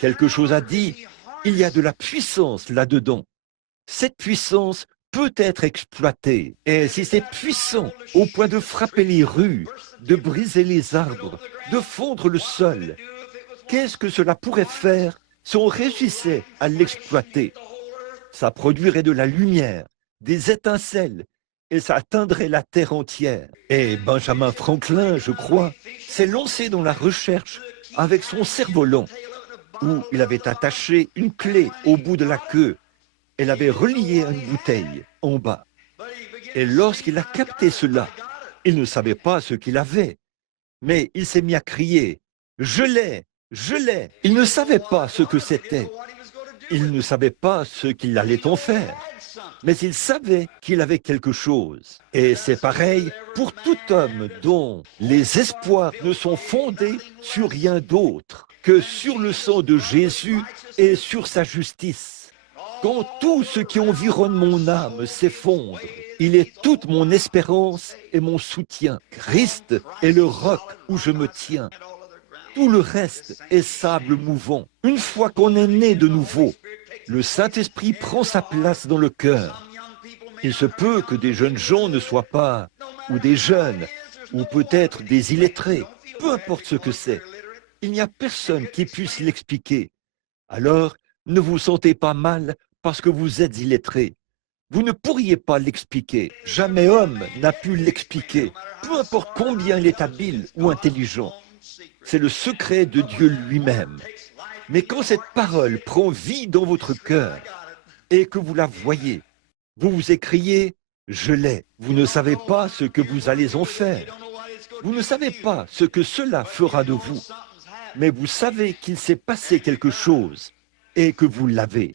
Quelque chose a dit, il y a de la puissance là-dedans. Cette puissance peut être exploité, et si c'est puissant au point de frapper les rues, de briser les arbres, de fondre le sol, qu'est-ce que cela pourrait faire si on réussissait à l'exploiter? Ça produirait de la lumière, des étincelles, et ça atteindrait la terre entière. Et Benjamin Franklin, je crois, s'est lancé dans la recherche avec son cerf-volant, où il avait attaché une clé au bout de la queue et l'avait reliée à une bouteille en bas. Et lorsqu'il a capté cela, il ne savait pas ce qu'il avait, mais il s'est mis à crier « Je l'ai, je l'ai !» Il ne savait pas ce que c'était. Il ne savait pas ce qu'il allait en faire, mais il savait qu'il avait quelque chose. Et c'est pareil pour tout homme dont les espoirs ne sont fondés sur rien d'autre que sur le sang de Jésus et sur sa justice. Quand tout ce qui environne mon âme s'effondre, il est toute mon espérance et mon soutien. Christ est le roc où je me tiens. Tout le reste est sable mouvant. Une fois qu'on est né de nouveau, le Saint-Esprit prend sa place dans le cœur. Il se peut que des jeunes gens ne soient pas, ou des jeunes, ou peut-être des illettrés, peu importe ce que c'est. Il n'y a personne qui puisse l'expliquer. Alors, ne vous sentez pas mal parce que vous êtes illettrés. Vous ne pourriez pas l'expliquer. Jamais homme n'a pu l'expliquer, peu importe combien il est habile ou intelligent. C'est le secret de Dieu lui-même. Mais quand cette parole prend vie dans votre cœur et que vous la voyez, vous vous écriez « Je l'ai ». Vous ne savez pas ce que vous allez en faire. Vous ne savez pas ce que cela fera de vous. Mais vous savez qu'il s'est passé quelque chose et que vous l'avez.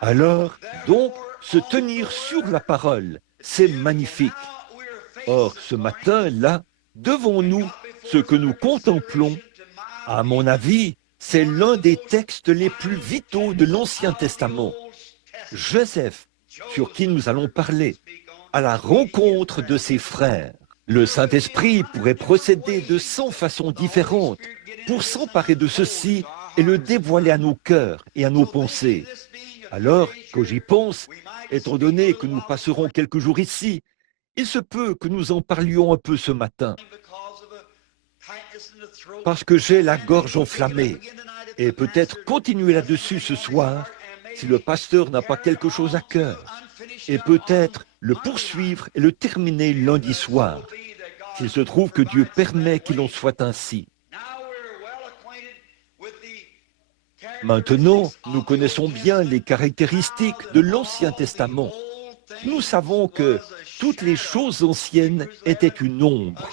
Alors, donc, se tenir sur la parole, c'est magnifique. Or, ce matin-là, devant nous, ce que nous contemplons, à mon avis, c'est l'un des textes les plus vitaux de l'Ancien Testament. Joseph, sur qui nous allons parler, à la rencontre de ses frères. Le Saint-Esprit pourrait procéder de 100 façons différentes pour s'emparer de ceci et le dévoiler à nos cœurs et à nos pensées. Alors, quand j'y pense, étant donné que nous passerons quelques jours ici, il se peut que nous en parlions un peu ce matin, parce que j'ai la gorge enflammée, et peut-être continuer là-dessus ce soir, si le pasteur n'a pas quelque chose à cœur, et peut-être le poursuivre et le terminer lundi soir, s'il se trouve que Dieu permet qu'il en soit ainsi. Maintenant, nous connaissons bien les caractéristiques de l'Ancien Testament. Nous savons que toutes les choses anciennes étaient une ombre.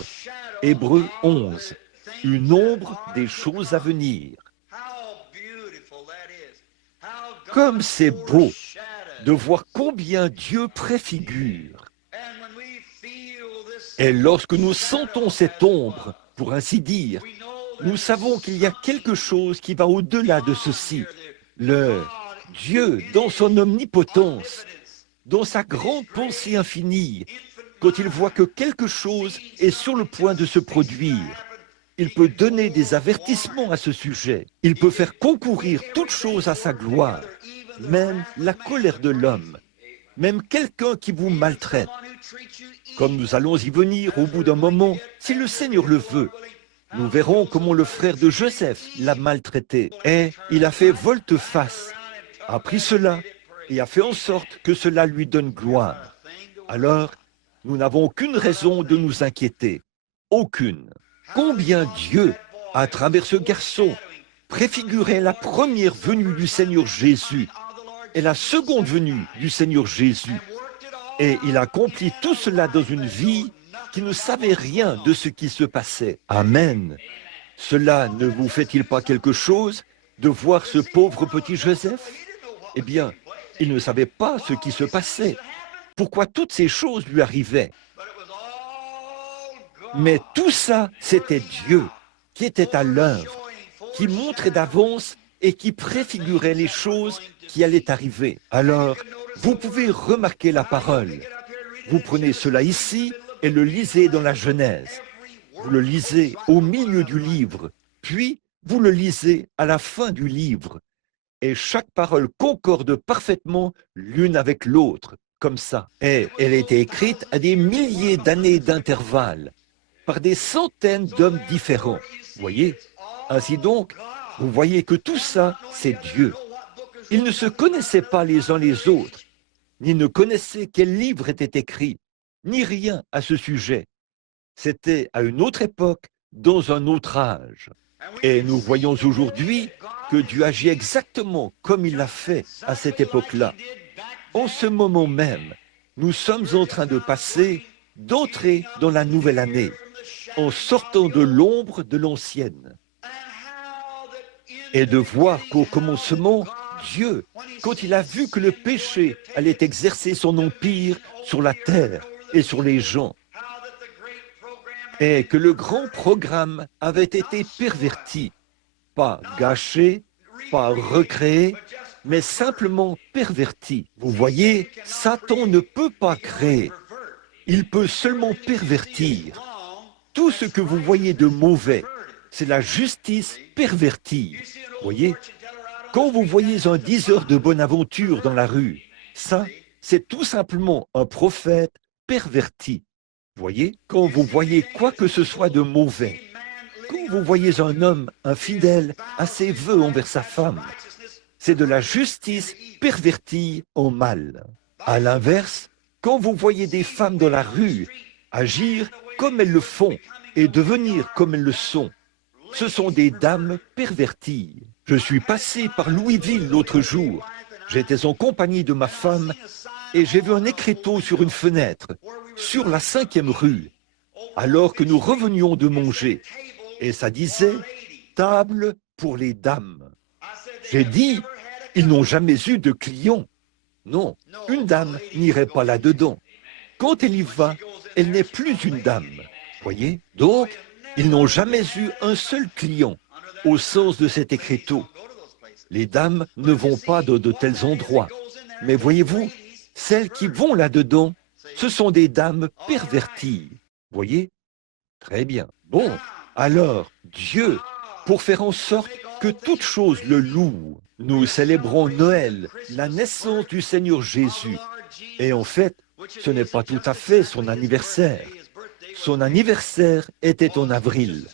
Hébreux 11, une ombre des choses à venir. Comme c'est beau de voir combien Dieu préfigure. Et lorsque nous sentons cette ombre, pour ainsi dire, nous savons qu'il y a quelque chose qui va au-delà de ceci. Le Dieu, dans son omnipotence, dans sa grande pensée infinie, quand il voit que quelque chose est sur le point de se produire, il peut donner des avertissements à ce sujet. Il peut faire concourir toute chose à sa gloire, même la colère de l'homme, même quelqu'un qui vous maltraite. Comme nous allons y venir au bout d'un moment, si le Seigneur le veut, nous verrons comment le frère de Joseph l'a maltraité. Et il a fait volte-face, a pris cela et a fait en sorte que cela lui donne gloire. Alors, nous n'avons aucune raison de nous inquiéter. Aucune. Combien Dieu, à travers ce garçon, préfigurait la première venue du Seigneur Jésus et la seconde venue du Seigneur Jésus. Et il accomplit tout cela dans une vie qui ne savait rien de ce qui se passait. Amen. Cela ne vous fait-il pas quelque chose de voir ce pauvre petit Joseph? Eh bien, il ne savait pas ce qui se passait. Pourquoi toutes ces choses lui arrivaient? Mais tout ça, c'était Dieu qui était à l'œuvre, qui montrait d'avance et qui préfigurait les choses qui allaient arriver. Alors, vous pouvez remarquer la parole. Vous prenez cela ici et le lisez dans la Genèse. Vous le lisez au milieu du livre, puis vous le lisez à la fin du livre. Et chaque parole concorde parfaitement l'une avec l'autre, comme ça. Et elle a été écrite à des milliers d'années d'intervalle, par des centaines d'hommes différents. Vous voyez? Ainsi donc, vous voyez que tout ça, c'est Dieu. Ils ne se connaissaient pas les uns les autres, ni ne connaissaient quel livre était écrit, ni rien à ce sujet. C'était à une autre époque, dans un autre âge. Et nous voyons aujourd'hui que Dieu agit exactement comme il l'a fait à cette époque-là. En ce moment même, nous sommes en train de passer, d'entrer dans la nouvelle année, en sortant de l'ombre de l'ancienne. Et de voir qu'au commencement, Dieu, quand il a vu que le péché allait exercer son empire sur la terre et sur les gens, et que le grand programme avait été perverti, pas gâché, pas recréé, mais simplement perverti. Vous voyez, Satan ne peut pas créer, il peut seulement pervertir. Tout ce que vous voyez de mauvais, c'est la justice pervertie. Vous voyez, quand vous voyez un diseur de bonne aventure dans la rue, ça, c'est tout simplement un prophète perverti. Vous voyez, quand vous voyez quoi que ce soit de mauvais, quand vous voyez un homme infidèle à ses vœux envers sa femme, c'est de la justice pervertie en mal. À l'inverse, quand vous voyez des femmes dans la rue agir comme elles le font et devenir comme elles le sont, ce sont des dames perverties. Je suis passé par Louisville l'autre jour. J'étais en compagnie de ma femme et j'ai vu un écriteau sur une fenêtre, sur la 5e rue, alors que nous revenions de manger. Et ça disait « Table pour les dames ». J'ai dit « Ils n'ont jamais eu de clients ». Non, une dame n'irait pas là-dedans. Quand elle y va, elle n'est plus une dame. Voyez? Donc, ils n'ont jamais eu un seul client, au sens de cet écriteau. Les dames ne vont pas dans de tels endroits. Mais voyez-vous, celles qui vont là-dedans, ce sont des dames perverties. Voyez? Très bien. Bon, alors, Dieu, pour faire en sorte que toute chose le loue, nous célébrons Noël, la naissance du Seigneur Jésus. Et en fait, ce n'est pas tout à fait son anniversaire. Son anniversaire était en avril,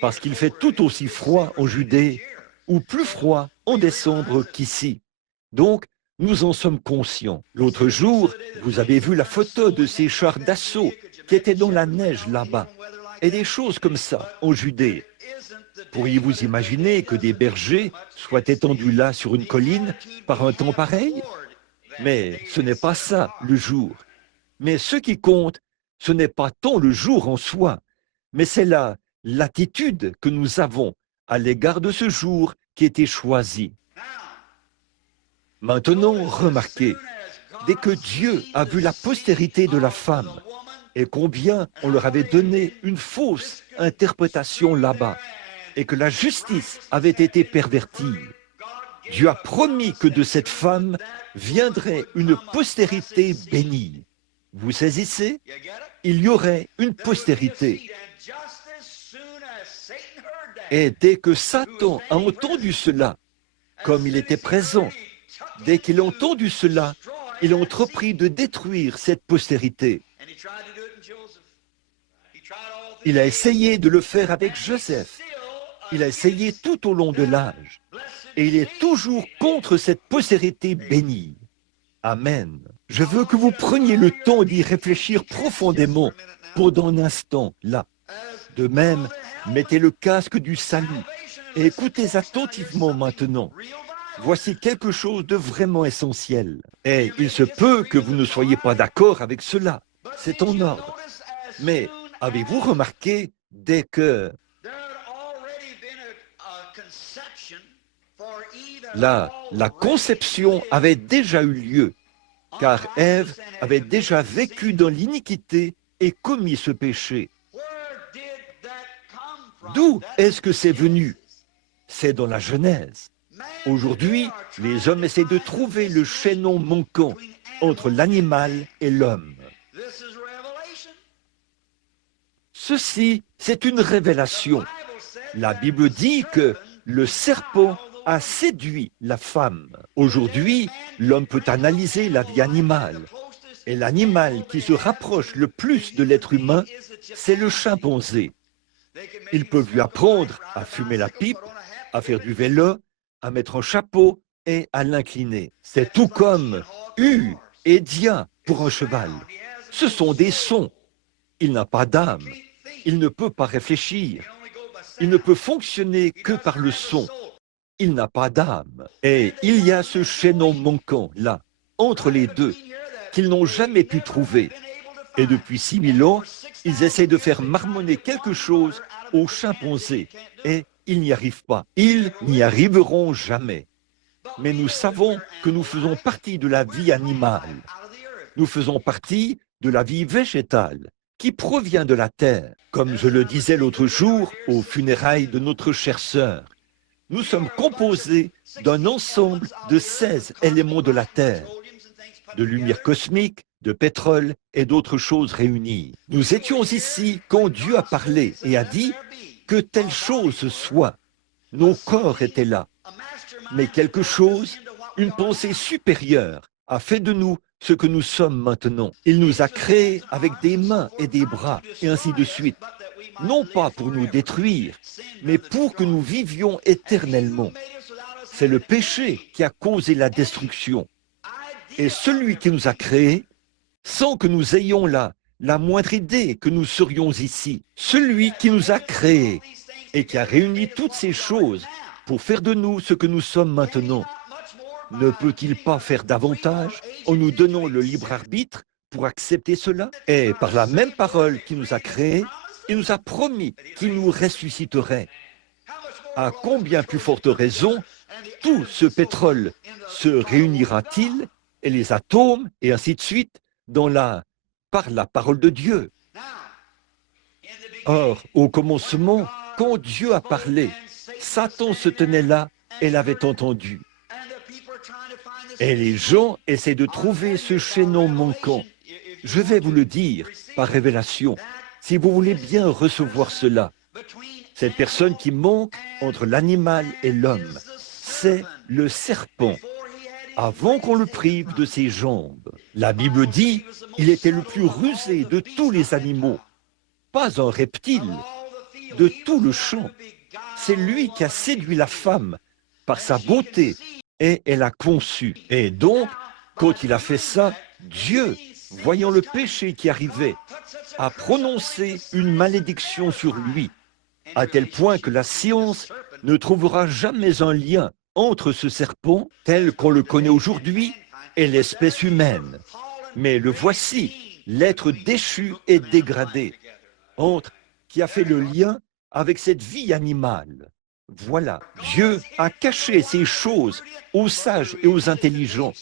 parce qu'il fait tout aussi froid en Judée, ou plus froid en décembre qu'ici. Donc, nous en sommes conscients. L'autre jour, vous avez vu la photo de ces chars d'assaut qui étaient dans la neige là-bas, et des choses comme ça en Judée. Pourriez-vous imaginer que des bergers soient étendus là sur une colline par un temps pareil? Mais ce n'est pas ça le jour. Mais ce qui compte, ce n'est pas tant le jour en soi, mais c'est l'attitude que nous avons à l'égard de ce jour qui était choisi. Maintenant, remarquez, dès que Dieu a vu la postérité de la femme, et combien on leur avait donné une fausse interprétation là-bas, et que la justice avait été pervertie, Dieu a promis que de cette femme viendrait une postérité bénie. Vous saisissez? Il y aurait une postérité. Et dès que Satan a entendu cela, comme il était présent, dès qu'il a entendu cela, il a entrepris de détruire cette postérité. Il a essayé de le faire avec Joseph. Il a essayé tout au long de l'âge. Et il est toujours contre cette postérité bénie. Amen. Je veux que vous preniez le temps d'y réfléchir profondément pendant un instant, là. De même, mettez le casque du salut et écoutez attentivement maintenant. Voici quelque chose de vraiment essentiel. Et il se peut que vous ne soyez pas d'accord avec cela. C'est en ordre. Mais avez-vous remarqué, dès que la conception avait déjà eu lieu, car Ève avait déjà vécu dans l'iniquité et commis ce péché. D'où est-ce que c'est venu? C'est dans la Genèse. Aujourd'hui, les hommes essaient de trouver le chaînon manquant entre l'animal et l'homme. Ceci, c'est une révélation. La Bible dit que le serpent a séduit la femme. Aujourd'hui, l'homme peut analyser la vie animale Et l'animal qui se rapproche le plus de l'être humain, c'est le chimpanzé. Ils peuvent lui apprendre à fumer la pipe, à faire du vélo, à mettre un chapeau et à l'incliner. C'est tout comme U et Dia pour un cheval. Ce sont des sons. Il n'a pas d'âme. Il ne peut pas réfléchir. Il ne peut fonctionner que par le son. Il n'a pas d'âme. Et il y a ce chaînon manquant, là, entre les deux, qu'ils n'ont jamais pu trouver. Et depuis 6000 ans, ils essaient de faire marmonner quelque chose aux chimpanzés. Et ils n'y arrivent pas. Ils n'y arriveront jamais. Mais nous savons que nous faisons partie de la vie animale. Nous faisons partie de la vie végétale qui provient de la terre. Comme je le disais l'autre jour aux funérailles de notre chère sœur, nous sommes composés d'un ensemble de 16 éléments de la terre, de lumière cosmique, de pétrole et d'autres choses réunies. Nous étions ici quand Dieu a parlé et a dit que telle chose soit. Nos corps étaient là. Mais quelque chose, une pensée supérieure, a fait de nous ce que nous sommes maintenant. Il nous a créés avec des mains et des bras, et ainsi de suite. Non pas pour nous détruire, mais pour que nous vivions éternellement. C'est le péché qui a causé la destruction. Et celui qui nous a créés, sans que nous ayons la moindre idée que nous serions ici, celui qui nous a créés et qui a réuni toutes ces choses pour faire de nous ce que nous sommes maintenant, ne peut-il pas faire davantage en nous donnant le libre arbitre pour accepter cela? Et par la même parole qui nous a créés, il nous a promis qu'il nous ressusciterait. À combien plus forte raison tout ce pétrole se réunira-t-il, et les atomes, et ainsi de suite, par la parole de Dieu? Or, au commencement, quand Dieu a parlé, Satan se tenait là et l'avait entendu. Et les gens essaient de trouver ce chaînon manquant. Je vais vous le dire par révélation, si vous voulez bien recevoir cela. Cette personne qui manque entre l'animal et l'homme, c'est le serpent. Avant qu'on le prive de ses jambes, la Bible dit, il était le plus rusé de tous les animaux. Pas un reptile, de tout le champ. C'est lui qui a séduit la femme par sa beauté et elle a conçu. Et donc, quand il a fait ça, Dieu, voyant le péché qui arrivait, a prononcé une malédiction sur lui, à tel point que la science ne trouvera jamais un lien entre ce serpent tel qu'on le connaît aujourd'hui et l'espèce humaine. Mais le voici, l'être déchu et dégradé, qui a fait le lien avec cette vie animale. Voilà, Dieu a caché ces choses aux sages et aux intelligents,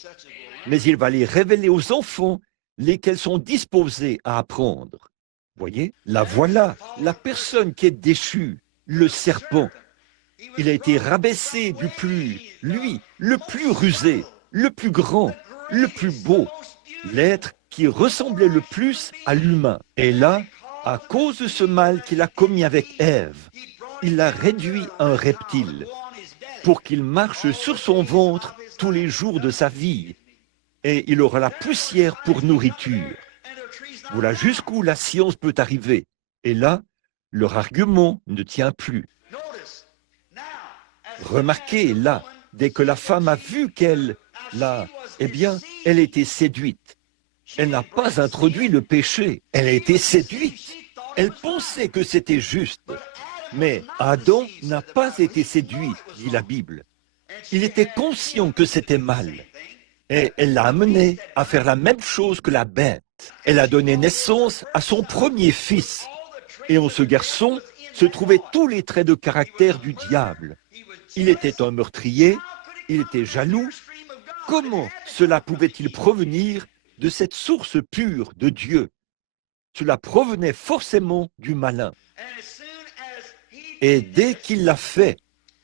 mais il va les révéler aux enfants, lesquels sont disposés à apprendre. Voyez, la voilà, la personne qui est déchue, le serpent. Il a été rabaissé du plus, lui, le plus rusé, le plus grand, le plus beau, l'être qui ressemblait le plus à l'humain. Et là, à cause de ce mal qu'il a commis avec Ève, il l'a réduit à un reptile pour qu'il marche sur son ventre tous les jours de sa vie et il aura la poussière pour nourriture. Voilà jusqu'où la science peut arriver. Et là, leur argument ne tient plus. Remarquez là, dès que la femme a vu qu'elle, elle était séduite. Elle n'a pas introduit le péché, elle a été séduite. Elle pensait que c'était juste. Mais Adam n'a pas été séduit, dit la Bible. Il était conscient que c'était mal. Et elle l'a amené à faire la même chose que la bête. Elle a donné naissance à son premier fils. Et en ce garçon se trouvaient tous les traits de caractère du diable. Il était un meurtrier, il était jaloux. Comment cela pouvait-il provenir de cette source pure de Dieu? Cela provenait forcément du malin. Et dès qu'il l'a fait,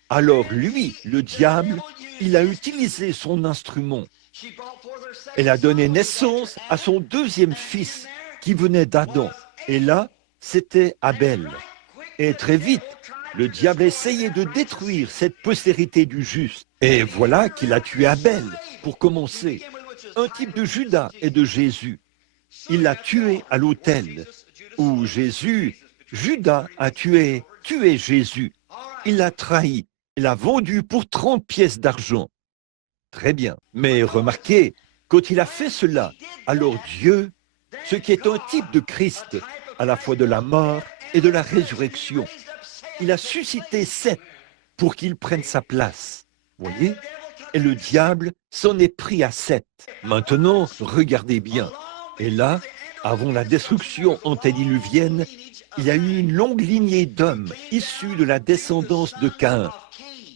alors lui, le diable, il a utilisé son instrument. Elle a donné naissance à son deuxième fils qui venait d'Adam. Et là, c'était Abel. Et très vite, le diable a essayé de détruire cette postérité du juste. Et voilà qu'il a tué Abel, pour commencer. Un type de Judas et de Jésus. Il l'a tué à l'autel, où Judas a tué Jésus. Il l'a trahi, il l'a vendu pour 30 pièces d'argent. Très bien. Mais remarquez, quand il a fait cela, alors Dieu, ce qui est un type de Christ, à la fois de la mort et de la résurrection, il a suscité Seth pour qu'il prenne sa place. Voyez? Et le diable s'en est pris à Seth. Maintenant, regardez bien. Et là, avant la destruction antédiluvienne, il y a eu une longue lignée d'hommes issus de la descendance de Caïn,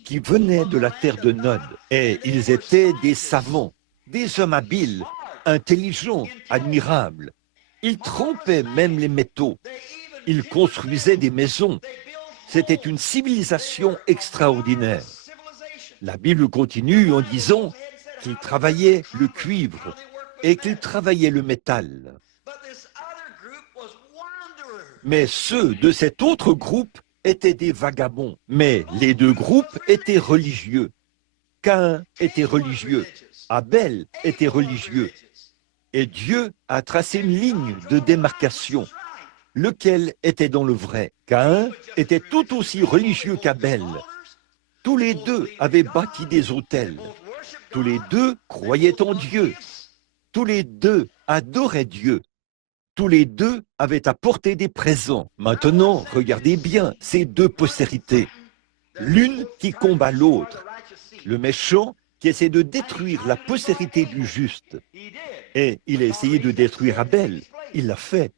qui venaient de la terre de Nod. Et ils étaient des savants, des hommes habiles, intelligents, admirables. Ils trempaient même les métaux. Ils construisaient des maisons. C'était une civilisation extraordinaire. La Bible continue en disant qu'ils travaillaient le cuivre et qu'ils travaillaient le métal. Mais ceux de cet autre groupe étaient des vagabonds. Mais les deux groupes étaient religieux. Caïn était religieux, Abel était religieux. Et Dieu a tracé une ligne de démarcation. Lequel était dans le vrai? Caïn était tout aussi religieux qu'Abel. Tous les deux avaient bâti des autels. Tous les deux croyaient en Dieu. Tous les deux adoraient Dieu. Tous les deux avaient apporté des présents. Maintenant, regardez bien ces deux postérités. L'une qui combat l'autre. Le méchant qui essaie de détruire la postérité du juste. Et il a essayé de détruire Abel. Il l'a fait.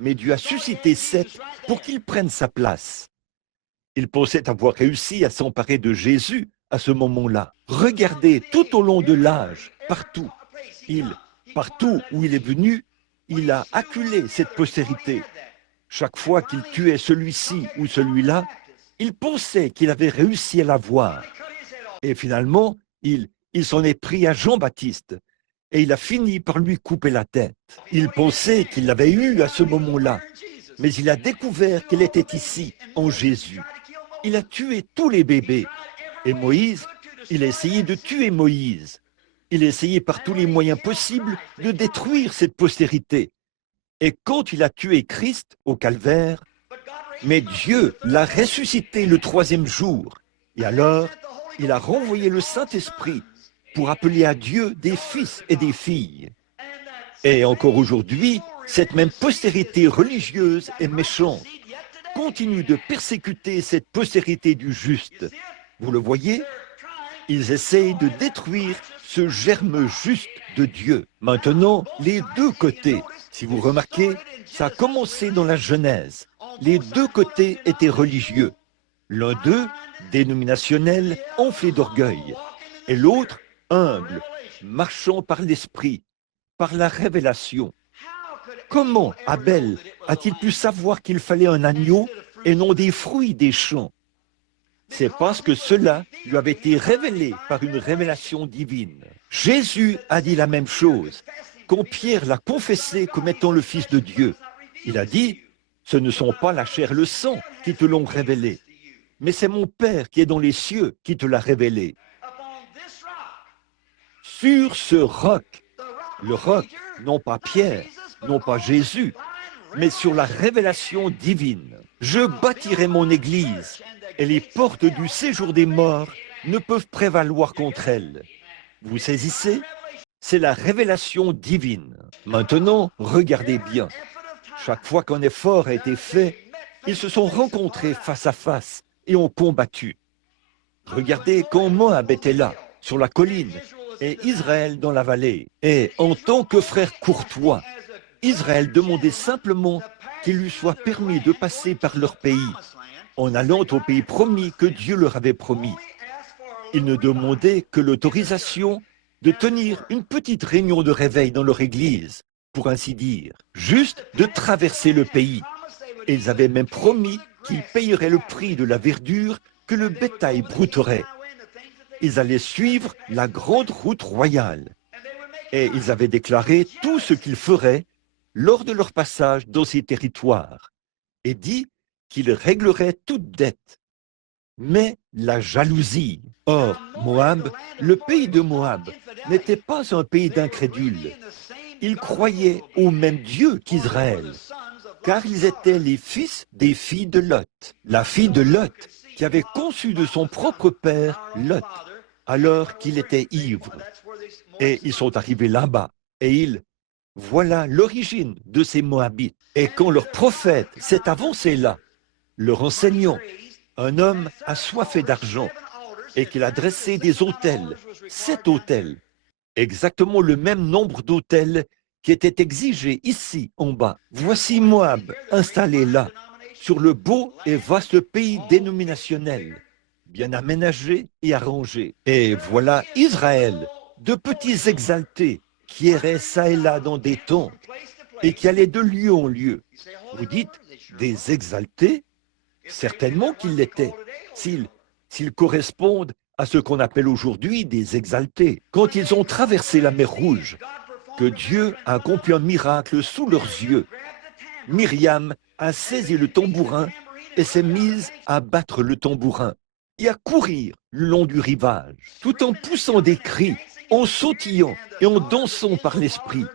Mais Dieu a suscité Seth pour qu'il prenne sa place. Il pensait avoir réussi à s'emparer de Jésus à ce moment-là. Regardez tout au long de l'âge, partout. Partout où il est venu, il a acculé cette postérité. Chaque fois qu'il tuait celui-ci ou celui-là, il pensait qu'il avait réussi à l'avoir. Et finalement, il s'en est pris à Jean-Baptiste et il a fini par lui couper la tête. Il pensait qu'il l'avait eu à ce moment-là, mais il a découvert qu'elle était ici, en Jésus. Il a tué tous les bébés. Et Moïse, il a essayé de tuer Moïse. Il a essayé par tous les moyens possibles de détruire cette postérité. Et quand il a tué Christ au calvaire, mais Dieu l'a ressuscité le 3e jour. Et alors, il a renvoyé le Saint-Esprit pour appeler à Dieu des fils et des filles. Et encore aujourd'hui, cette même postérité religieuse et méchante continue de persécuter cette postérité du juste. Vous le voyez? Ils essayent de détruire ce germe juste de Dieu. Maintenant, les deux côtés, si vous remarquez, ça a commencé dans la Genèse. Les deux côtés étaient religieux. L'un d'eux, dénominationnel, enflé d'orgueil, et l'autre, humble, marchant par l'esprit, par la révélation. Comment Abel a-t-il pu savoir qu'il fallait un agneau et non des fruits des champs? C'est parce que cela lui avait été révélé par une révélation divine. Jésus a dit la même chose, quand Pierre l'a confessé comme étant le Fils de Dieu. Il a dit, « Ce ne sont pas la chair et le sang qui te l'ont révélé, mais c'est mon Père qui est dans les cieux qui te l'a révélé. » Sur ce roc, le roc, non pas Pierre, non pas Jésus, mais sur la révélation divine. Je bâtirai mon église, et les portes du séjour des morts ne peuvent prévaloir contre elle. Vous saisissez? C'est la révélation divine. Maintenant, regardez bien. Chaque fois qu'un effort a été fait, ils se sont rencontrés face à face et ont combattu. Regardez quand Moab était là, sur la colline, et Israël dans la vallée. Et en tant que frère courtois, Israël demandait simplement qu'il lui soit permis de passer par leur pays, en allant au pays promis que Dieu leur avait promis. Ils ne demandaient que l'autorisation de tenir une petite réunion de réveil dans leur église, pour ainsi dire, juste de traverser le pays. Et ils avaient même promis qu'ils payeraient le prix de la verdure que le bétail brouterait. Ils allaient suivre la grande route royale. Et ils avaient déclaré tout ce qu'ils feraient lors de leur passage dans ces territoires, et dit qu'ils régleraient toute dette. Mais la jalousie. Or, Moab, le pays de Moab, n'était pas un pays d'incrédules. Ils croyaient au même Dieu qu'Israël, car ils étaient les fils des filles de Lot. La fille de Lot, qui avait conçu de son propre père Lot, alors qu'il était ivre. Et ils sont arrivés là-bas, et voilà l'origine de ces Moabites. Et quand leur prophète s'est avancé là, leur enseignant, un homme assoiffé d'argent, et qu'il a dressé des autels, 7 autels, exactement le même nombre d'autels qui étaient exigés ici en bas. Voici Moab installé là, sur le beau et vaste pays dénominationnel, bien aménagé et arrangé. Et voilà Israël, de petits exaltés, qui erraient çà et là dans des tentes et qui allaient de lieu en lieu. Vous dites, des exaltés? Certainement qu'ils l'étaient, s'ils correspondent à ce qu'on appelle aujourd'hui des exaltés. Quand ils ont traversé la mer Rouge, que Dieu a accompli un miracle sous leurs yeux, Myriam a saisi le tambourin et s'est mise à battre le tambourin et à courir le long du rivage, tout en poussant des cris, en sautillant et en dansant par l'esprit.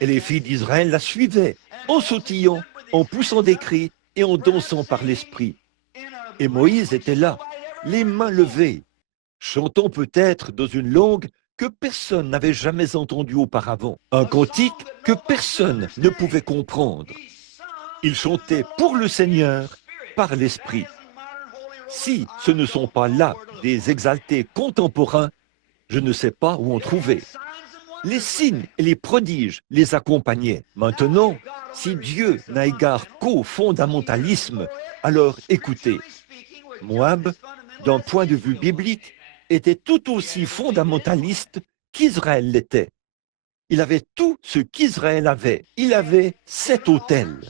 Et les filles d'Israël la suivaient, en sautillant, en poussant des cris et en dansant par l'esprit. Et Moïse était là, les mains levées, chantant peut-être dans une langue que personne n'avait jamais entendue auparavant, un cantique que personne ne pouvait comprendre. Il chantait pour le Seigneur par l'Esprit. Si ce ne sont pas là des exaltés contemporains, je ne sais pas où en trouver. Les signes et les prodiges les accompagnaient. Maintenant, si Dieu n'a égard qu'au fondamentalisme, alors écoutez, Moab, d'un point de vue biblique, était tout aussi fondamentaliste qu'Israël l'était. Il avait tout ce qu'Israël avait. Il avait 7 autels.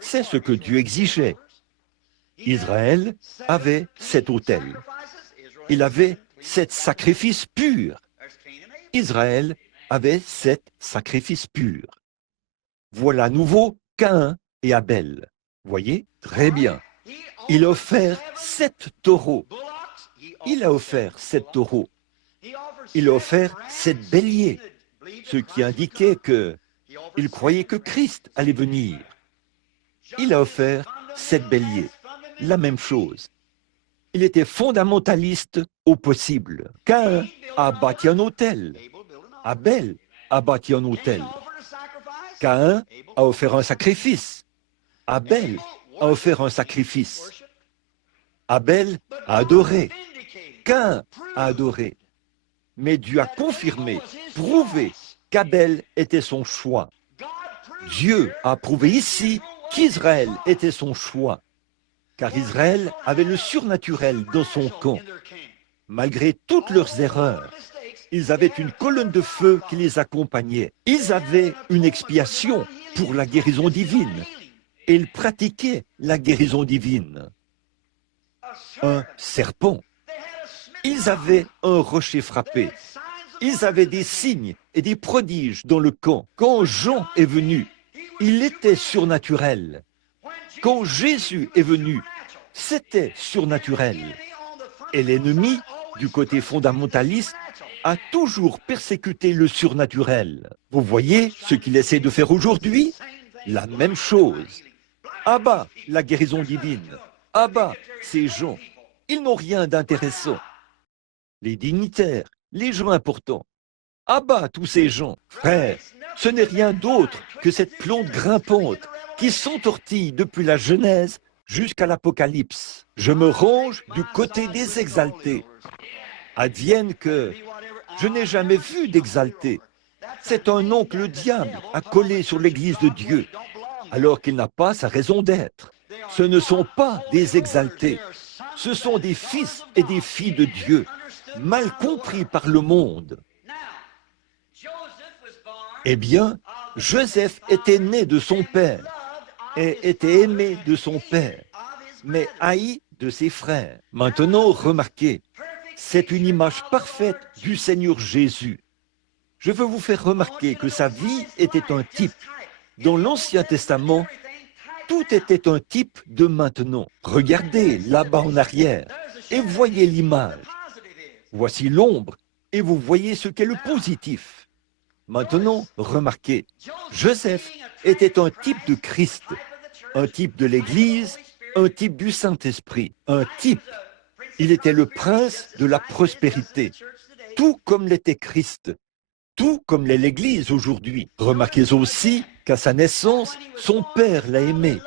C'est ce que Dieu exigeait. Israël avait 7 autels. Il avait 7 sacrifices purs. Israël avait 7 sacrifices purs. Voilà à nouveau Caïn et Abel. Voyez? Très bien. Il a offert 7 taureaux. Il a offert 7 taureaux. Il a offert 7 béliers, ce qui indiquait qu'il croyait que Christ allait venir. Il a offert 7 béliers. La même chose. Il était fondamentaliste au possible. Caïn a bâti un autel. Abel a bâti un autel. Caïn a offert un sacrifice. Abel a offert un sacrifice. Abel a adoré. Caïn a adoré. Mais Dieu a confirmé, prouvé qu'Abel était son choix. Dieu a prouvé ici qu'Israël était son choix, car Israël avait le surnaturel dans son camp. Malgré toutes leurs erreurs, ils avaient une colonne de feu qui les accompagnait. Ils avaient une expiation pour la guérison divine. Et ils pratiquaient la guérison divine. Un serpent. Ils avaient un rocher frappé. Ils avaient des signes et des prodiges dans le camp. Quand Jean est venu, il était surnaturel. Quand Jésus est venu, c'était surnaturel. Et l'ennemi, du côté fondamentaliste, a toujours persécuté le surnaturel. Vous voyez ce qu'il essaie de faire aujourd'hui? La même chose. Abba, la guérison divine. Abba, ces gens. Ils n'ont rien d'intéressant. Les dignitaires, les gens importants. Abba, tous ces gens. Frère, ce n'est rien d'autre que cette plante grimpante qui s'entortille depuis la Genèse jusqu'à l'Apocalypse. Je me range du côté des exaltés. Advienne que je n'ai jamais vu d'exalté. C'est un nom que le diable a collé sur l'Église de Dieu, alors qu'il n'a pas sa raison d'être. Ce ne sont pas des exaltés, ce sont des fils et des filles de Dieu, mal compris par le monde. Eh bien, Joseph était né de son père et était aimé de son père, mais haï de ses frères. Maintenant, remarquez, c'est une image parfaite du Seigneur Jésus. Je veux vous faire remarquer que sa vie était un type. Dans l'Ancien Testament, tout était un type de maintenant. Regardez là-bas en arrière et voyez l'image. Voici l'ombre et vous voyez ce qu'est le positif. Maintenant, remarquez, Joseph était un type de Christ, un type de l'Église, un type du Saint-Esprit, un type. Il était le prince de la prospérité, tout comme l'était Christ, tout comme l'est l'Église aujourd'hui. Remarquez aussi qu'à sa naissance, son père l'a aimé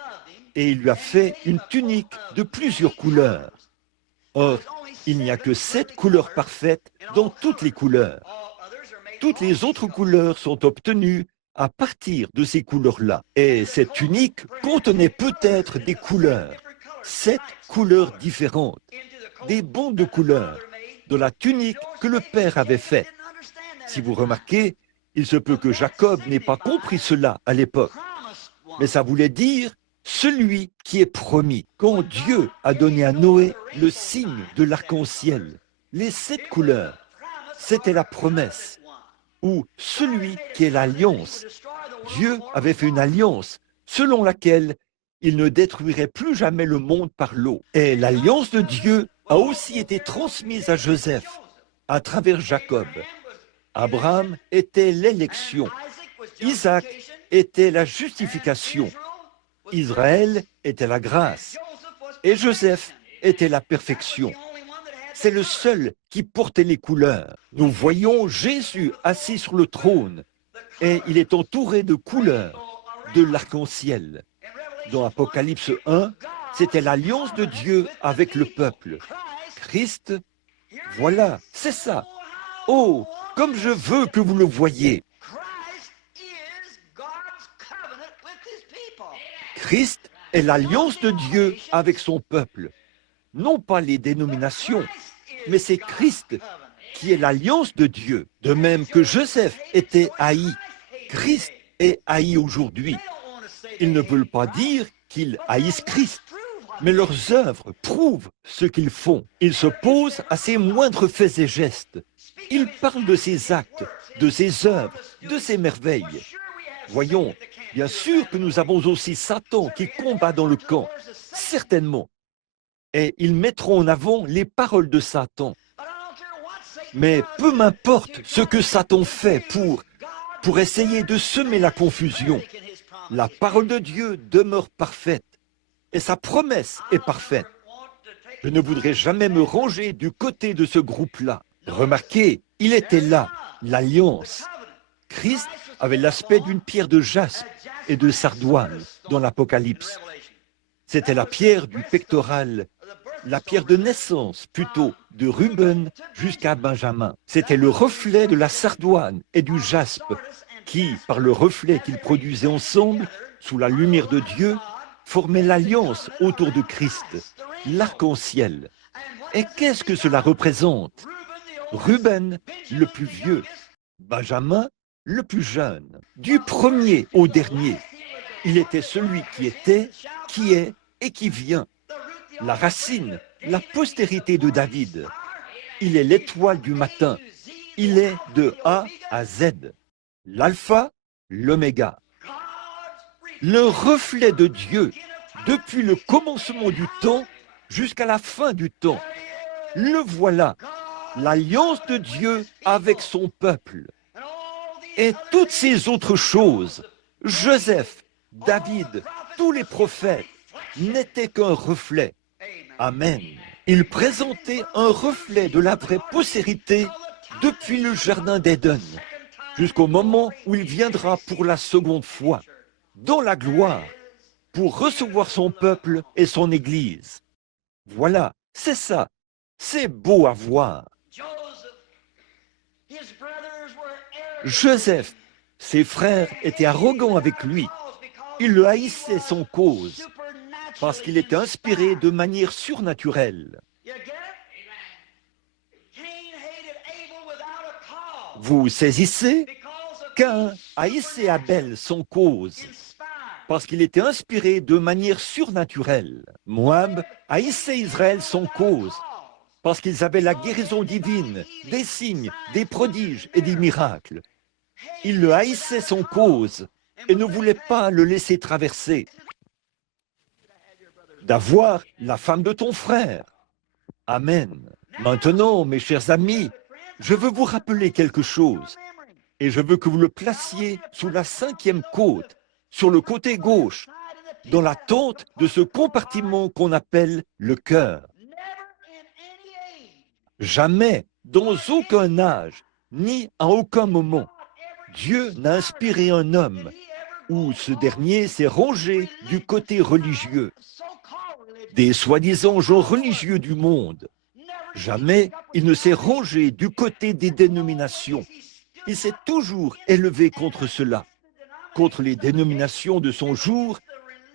et il lui a fait une tunique de plusieurs couleurs. Or, il n'y a que 7 couleurs parfaites dans toutes les couleurs. Toutes les autres couleurs sont obtenues à partir de ces couleurs-là. Et cette tunique contenait peut-être des couleurs, 7 couleurs différentes, des bandes de couleurs de la tunique que le Père avait faite. Si vous remarquez, il se peut que Jacob n'ait pas compris cela à l'époque, mais ça voulait dire celui qui est promis. Quand Dieu a donné à Noé le signe de l'arc-en-ciel, les 7 couleurs, c'était la promesse, ou celui qui est l'alliance. Dieu avait fait une alliance selon laquelle il ne détruirait plus jamais le monde par l'eau. Et l'alliance de Dieu a aussi été transmise à Joseph à travers Jacob. Abraham était l'élection, Isaac était la justification, Israël était la grâce et Joseph était la perfection. C'est le seul qui portait les couleurs. Nous voyons Jésus assis sur le trône et il est entouré de couleurs de l'arc-en-ciel. Dans Apocalypse 1, c'était l'alliance de Dieu avec le peuple. Christ, voilà, c'est ça. Oh, comme je veux que vous le voyiez. Christ est l'alliance de Dieu avec son peuple. Non pas les dénominations, mais c'est Christ qui est l'alliance de Dieu. De même que Joseph était haï, Christ est haï aujourd'hui. Ils ne veulent pas dire qu'ils haïssent Christ, mais leurs œuvres prouvent ce qu'ils font. Ils s'opposent à ses moindres faits et gestes. Ils parlent de ses actes, de ses œuvres, de ses merveilles. Voyons, bien sûr que nous avons aussi Satan qui combat dans le camp, certainement. Et ils mettront en avant les paroles de Satan. Mais peu m'importe ce que Satan fait pour essayer de semer la confusion. La parole de Dieu demeure parfaite et sa promesse est parfaite. Je ne voudrais jamais me ranger du côté de ce groupe-là. Remarquez, il était là, l'alliance. Christ avait l'aspect d'une pierre de jaspe et de sardoine dans l'Apocalypse. C'était la pierre du pectoral, la pierre de naissance plutôt, de Ruben jusqu'à Benjamin. C'était le reflet de la sardoine et du jaspe qui, par le reflet qu'ils produisaient ensemble, sous la lumière de Dieu, formait l'alliance autour de Christ, l'arc-en-ciel. Et qu'est-ce que cela représente? Ruben, le plus vieux, Benjamin, le plus jeune, du premier au dernier. Il était celui qui était, qui est et qui vient. La racine, la postérité de David. Il est l'étoile du matin. Il est de A à Z. L'alpha, l'oméga. Le reflet de Dieu depuis le commencement du temps jusqu'à la fin du temps. Le voilà, l'alliance de Dieu avec son peuple. Et toutes ces autres choses, Joseph, David, tous les prophètes, n'étaient qu'un reflet. Amen. Ils présentaient un reflet de la vraie postérité depuis le jardin d'Éden, jusqu'au moment où il viendra pour la seconde fois, dans la gloire, pour recevoir son peuple et son Église. Voilà, c'est ça. C'est beau à voir. Joseph, ses frères étaient arrogants avec lui. Ils le haïssaient sans cause, parce qu'il était inspiré de manière surnaturelle. Vous saisissez? Caïn haïssait Abel sans cause, parce qu'il était inspiré de manière surnaturelle. Moab haïssait Israël sans cause, parce qu'ils avaient la guérison divine, des signes, des prodiges et des miracles. Ils le haïssaient sans cause et ne voulaient pas le laisser traverser. D'avoir la femme de ton frère. Amen. Maintenant, mes chers amis, je veux vous rappeler quelque chose. Et je veux que vous le placiez sous la 5e côte, sur le côté gauche, dans la tente de ce compartiment qu'on appelle le cœur. Jamais, dans aucun âge, ni à aucun moment, Dieu n'a inspiré un homme où ce dernier s'est rangé du côté religieux, des soi-disant gens religieux du monde. Jamais il ne s'est rangé du côté des dénominations. Il s'est toujours élevé contre cela, contre les dénominations de son jour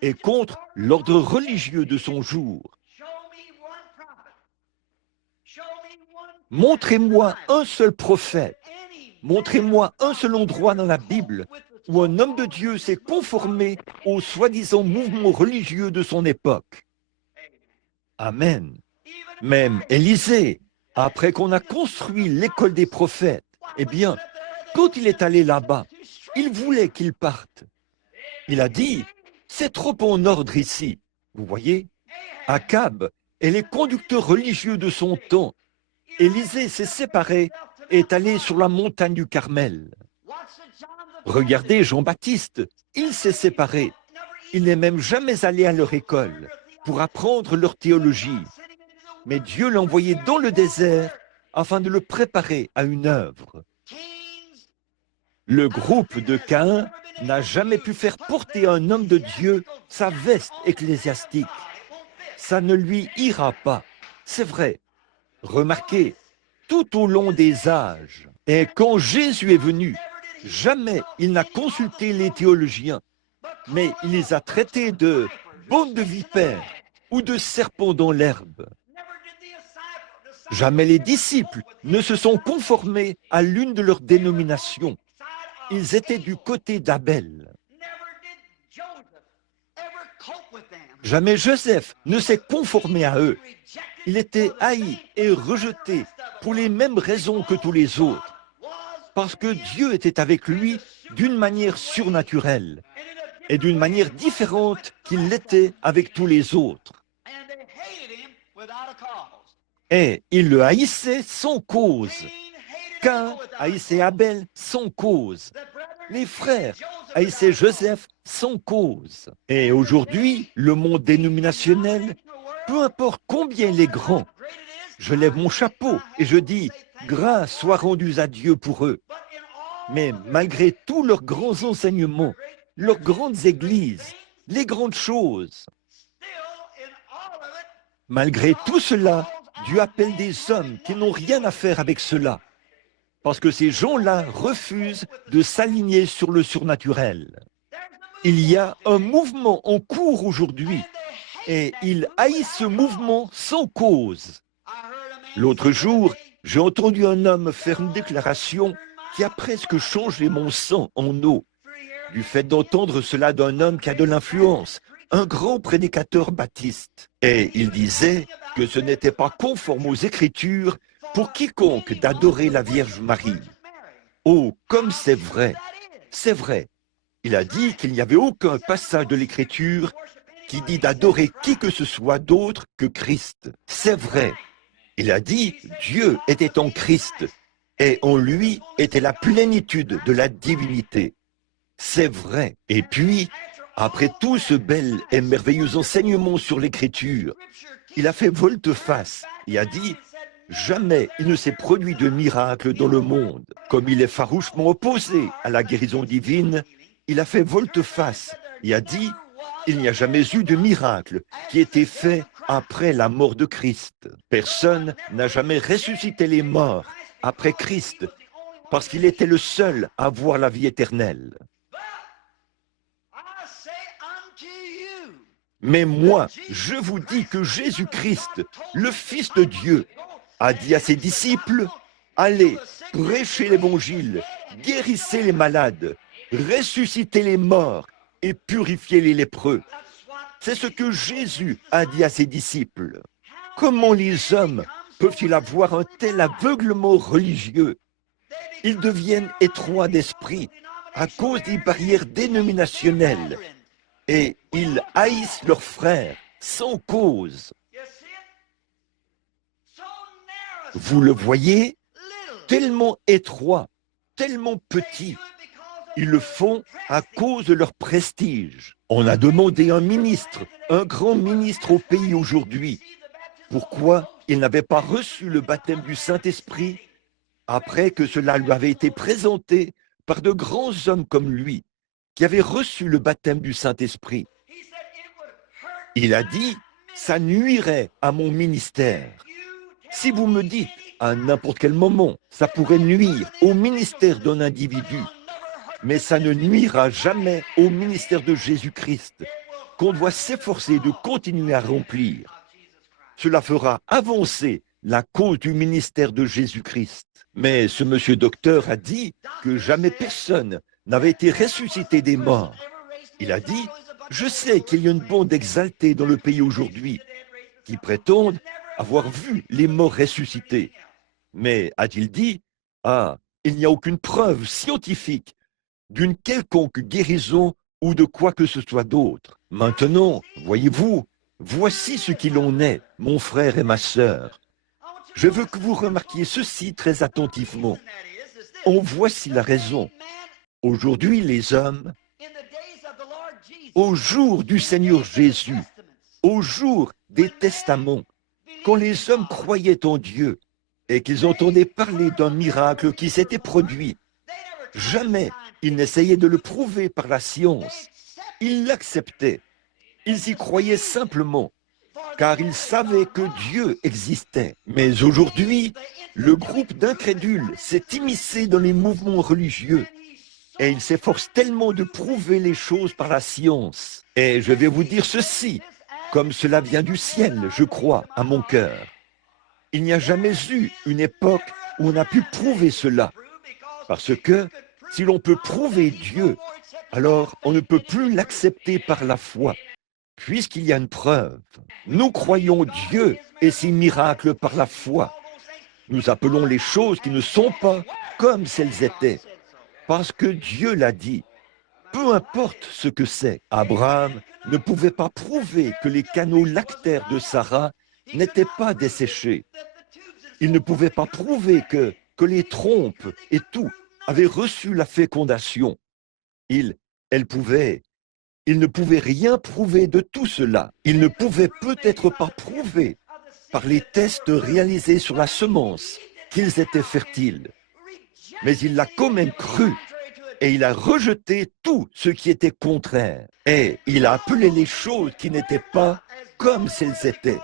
et contre l'ordre religieux de son jour. Montrez-moi un seul prophète, montrez-moi un seul endroit dans la Bible où un homme de Dieu s'est conformé aux soi-disant mouvements religieux de son époque. Amen. Même Élisée, après qu'on a construit l'école des prophètes, eh bien, quand il est allé là-bas, il voulait qu'il parte. Il a dit, c'est trop en ordre ici. Vous voyez, Akab et les conducteurs religieux de son temps, Élisée s'est séparé et est allé sur la montagne du Carmel. Regardez Jean-Baptiste, il s'est séparé. Il n'est même jamais allé à leur école pour apprendre leur théologie. Mais Dieu l'a envoyé dans le désert afin de le préparer à une œuvre. Le groupe de Caïn n'a jamais pu faire porter à un homme de Dieu sa veste ecclésiastique. Ça ne lui ira pas, c'est vrai. Remarquez, tout au long des âges, et quand Jésus est venu, jamais il n'a consulté les théologiens, mais il les a traités de bande de vipères ou de serpents dans l'herbe. Jamais les disciples ne se sont conformés à l'une de leurs dénominations. Ils étaient du côté d'Abel. Jamais Joseph ne s'est conformé à eux. Il était haï et rejeté pour les mêmes raisons que tous les autres. Parce que Dieu était avec lui d'une manière surnaturelle et d'une manière différente qu'il l'était avec tous les autres. Et il le haïssait sans cause. Caïn haïssait Abel sans cause. Les frères haïssaient Joseph sans cause. Et aujourd'hui, le monde dénominationnel, peu importe combien il est grand, je lève mon chapeau et je dis, grâce soit rendue à Dieu pour eux. Mais malgré tous leurs grands enseignements, leurs grandes églises, les grandes choses, malgré tout cela, Dieu appelle des hommes qui n'ont rien à faire avec cela. Parce que ces gens-là refusent de s'aligner sur le surnaturel. Il y a un mouvement en cours aujourd'hui et ils haïssent ce mouvement sans cause. L'autre jour, j'ai entendu un homme faire une déclaration qui a presque changé mon sang en eau, du fait d'entendre cela d'un homme qui a de l'influence, un grand prédicateur baptiste. Et il disait que ce n'était pas conforme aux Écritures pour quiconque d'adorer la Vierge Marie. Oh, comme c'est vrai, c'est vrai. Il a dit qu'il n'y avait aucun passage de l'Écriture qui dit d'adorer qui que ce soit d'autre que Christ. C'est vrai. Il a dit Dieu était en Christ et en lui était la plénitude de la divinité. C'est vrai. Et puis, après tout ce bel et merveilleux enseignement sur l'Écriture, il a fait volte-face et a dit jamais il ne s'est produit de miracle dans le monde. Comme il est farouchement opposé à la guérison divine, il a fait volte-face et a dit il n'y a jamais eu de miracle qui ait été fait après la mort de Christ. Personne n'a jamais ressuscité les morts après Christ parce qu'il était le seul à voir la vie éternelle. Mais moi, je vous dis que Jésus-Christ, le Fils de Dieu, a dit à ses disciples, allez, prêchez l'évangile, guérissez les malades, ressuscitez les morts et purifiez les lépreux. C'est ce que Jésus a dit à ses disciples. Comment les hommes peuvent-ils avoir un tel aveuglement religieux? Ils deviennent étroits d'esprit à cause des barrières dénominationnelles et ils haïssent leurs frères sans cause. Vous le voyez, tellement étroit tellement petits. Ils le font à cause de leur prestige. On a demandé un ministre, un grand ministre au pays aujourd'hui, pourquoi il n'avait pas reçu le baptême du Saint-Esprit après que cela lui avait été présenté par de grands hommes comme lui, qui avaient reçu le baptême du Saint-Esprit. Il a dit, ça nuirait à mon ministère. Si vous me dites, à n'importe quel moment, ça pourrait nuire au ministère d'un individu, mais ça ne nuira jamais au ministère de Jésus-Christ, qu'on doit s'efforcer de continuer à remplir. Cela fera avancer la cause du ministère de Jésus-Christ. Mais ce monsieur docteur a dit que jamais personne n'avait été ressuscité des morts. Il a dit, je sais qu'il y a une bande exaltée dans le pays aujourd'hui qui prétendent avoir vu les morts ressuscités. Mais, a-t-il dit, il n'y a aucune preuve scientifique d'une quelconque guérison ou de quoi que ce soit d'autre. Maintenant, voyez-vous, voici ce qu'il en est, mon frère et ma sœur. Je veux que vous remarquiez ceci très attentivement. En voici la raison. Aujourd'hui, les hommes, au jour du Seigneur Jésus, au jour des testaments, quand les hommes croyaient en Dieu et qu'ils entendaient parler d'un miracle qui s'était produit, jamais ils n'essayaient de le prouver par la science. Ils l'acceptaient. Ils y croyaient simplement, car ils savaient que Dieu existait. Mais aujourd'hui, le groupe d'incrédules s'est immiscé dans les mouvements religieux et il s'efforce tellement de prouver les choses par la science. Et je vais vous dire ceci, comme cela vient du ciel, je crois, à mon cœur. Il n'y a jamais eu une époque où on a pu prouver cela, parce que si l'on peut prouver Dieu, alors on ne peut plus l'accepter par la foi, puisqu'il y a une preuve. Nous croyons Dieu et ses miracles par la foi. Nous appelons les choses qui ne sont pas comme si elles étaient, parce que Dieu l'a dit. Peu importe ce que c'est, Abraham ne pouvait pas prouver que les canaux lactaires de Sarah n'étaient pas desséchés. Il ne pouvait pas prouver que les trompes et tout avaient reçu la fécondation. Il ne pouvait rien prouver de tout cela. Il ne pouvait peut-être pas prouver par les tests réalisés sur la semence qu'ils étaient fertiles. Mais il l'a quand même cru et il a rejeté tout ce qui était contraire. Et il a appelé les choses qui n'étaient pas comme si elles étaient.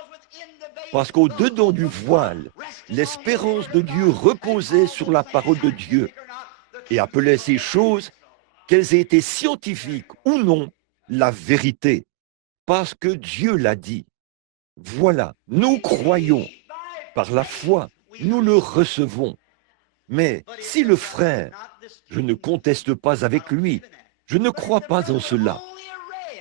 Parce qu'au-dedans du voile, l'espérance de Dieu reposait sur la parole de Dieu et appelait ces choses, qu'elles aient été scientifiques ou non, la vérité. Parce que Dieu l'a dit. Voilà, nous croyons. Par la foi, nous le recevons. Mais si le frère, je ne conteste pas avec lui, je ne crois pas en cela.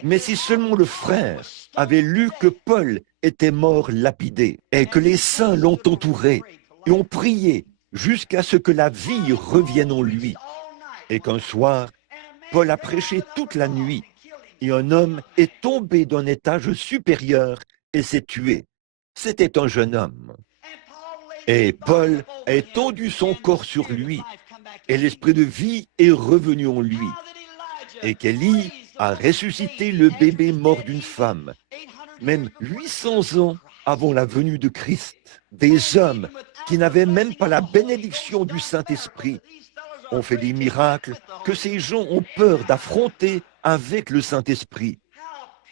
Mais si seulement le frère avait lu que Paul était mort lapidé et que les saints l'ont entouré et ont prié jusqu'à ce que la vie revienne en lui, et qu'un soir, Paul a prêché toute la nuit et un homme est tombé d'un étage supérieur et s'est tué. C'était un jeune homme. Et Paul a étendu son corps sur lui et l'esprit de vie est revenu en lui. Et qu'Élie a ressuscité le bébé mort d'une femme, même 800 ans avant la venue de Christ. Des hommes qui n'avaient même pas la bénédiction du Saint-Esprit ont fait des miracles que ces gens ont peur d'affronter avec le Saint-Esprit.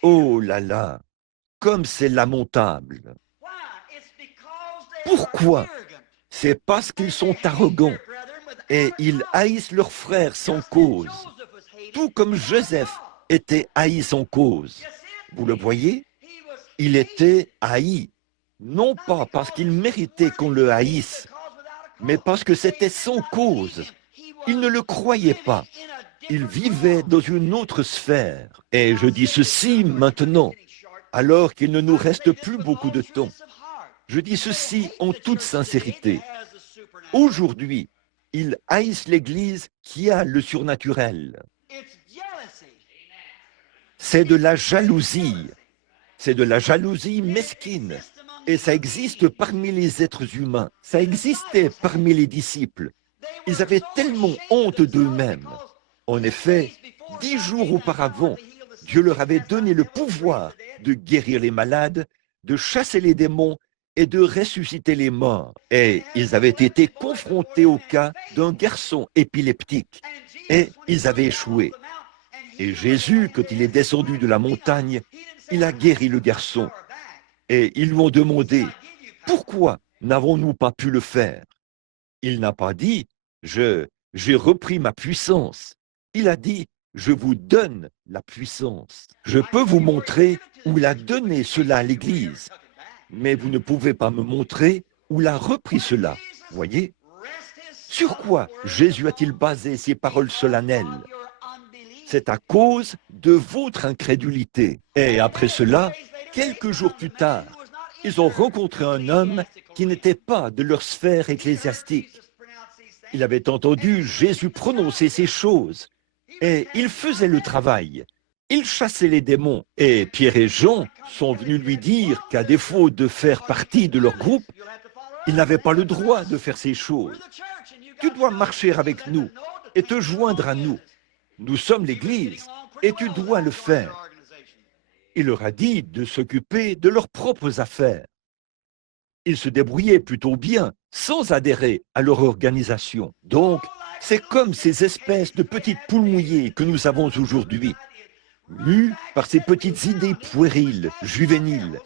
Oh là là, comme c'est lamentable. Pourquoi? C'est parce qu'ils sont arrogants et ils haïssent leurs frères sans cause, tout comme Joseph était haï sans cause. Vous le voyez? Il était haï, non pas parce qu'il méritait qu'on le haïsse, mais parce que c'était sans cause. Il ne le croyait pas. Il vivait dans une autre sphère. Et je dis ceci maintenant, alors qu'il ne nous reste plus beaucoup de temps. Je dis ceci en toute sincérité. Aujourd'hui, ils haïssent l'Église qui a le surnaturel. C'est de la jalousie. C'est de la jalousie mesquine. Et ça existe parmi les êtres humains. Ça existait parmi les disciples. Ils avaient tellement honte d'eux-mêmes. En effet, 10 jours auparavant, Dieu leur avait donné le pouvoir de guérir les malades, de chasser les démons et de ressusciter les morts. Et ils avaient été confrontés au cas d'un garçon épileptique. Et ils avaient échoué. Et Jésus, quand il est descendu de la montagne, il a guéri le garçon. Et ils lui ont demandé, « Pourquoi n'avons-nous pas pu le faire ?» Il n'a pas dit, « J'ai repris ma puissance ». Il a dit, « Je vous donne la puissance ». Je peux vous montrer où il a donné cela à l'Église, mais vous ne pouvez pas me montrer où il a repris cela. Voyez? Sur quoi Jésus a-t-il basé ses paroles solennelles? C'est à cause de votre incrédulité. Et après cela, quelques jours plus tard, ils ont rencontré un homme qui n'était pas de leur sphère ecclésiastique. Il avait entendu Jésus prononcer ces choses et il faisait le travail. Il chassait les démons et Pierre et Jean sont venus lui dire qu'à défaut de faire partie de leur groupe, il n'avait pas le droit de faire ces choses. Tu dois marcher avec nous et te joindre à nous. Nous sommes l'Église et tu dois le faire. Il leur a dit de s'occuper de leurs propres affaires. Ils se débrouillaient plutôt bien, sans adhérer à leur organisation. Donc, c'est comme ces espèces de petites poules mouillées que nous avons aujourd'hui. Mus par ces petites idées puériles, juvéniles,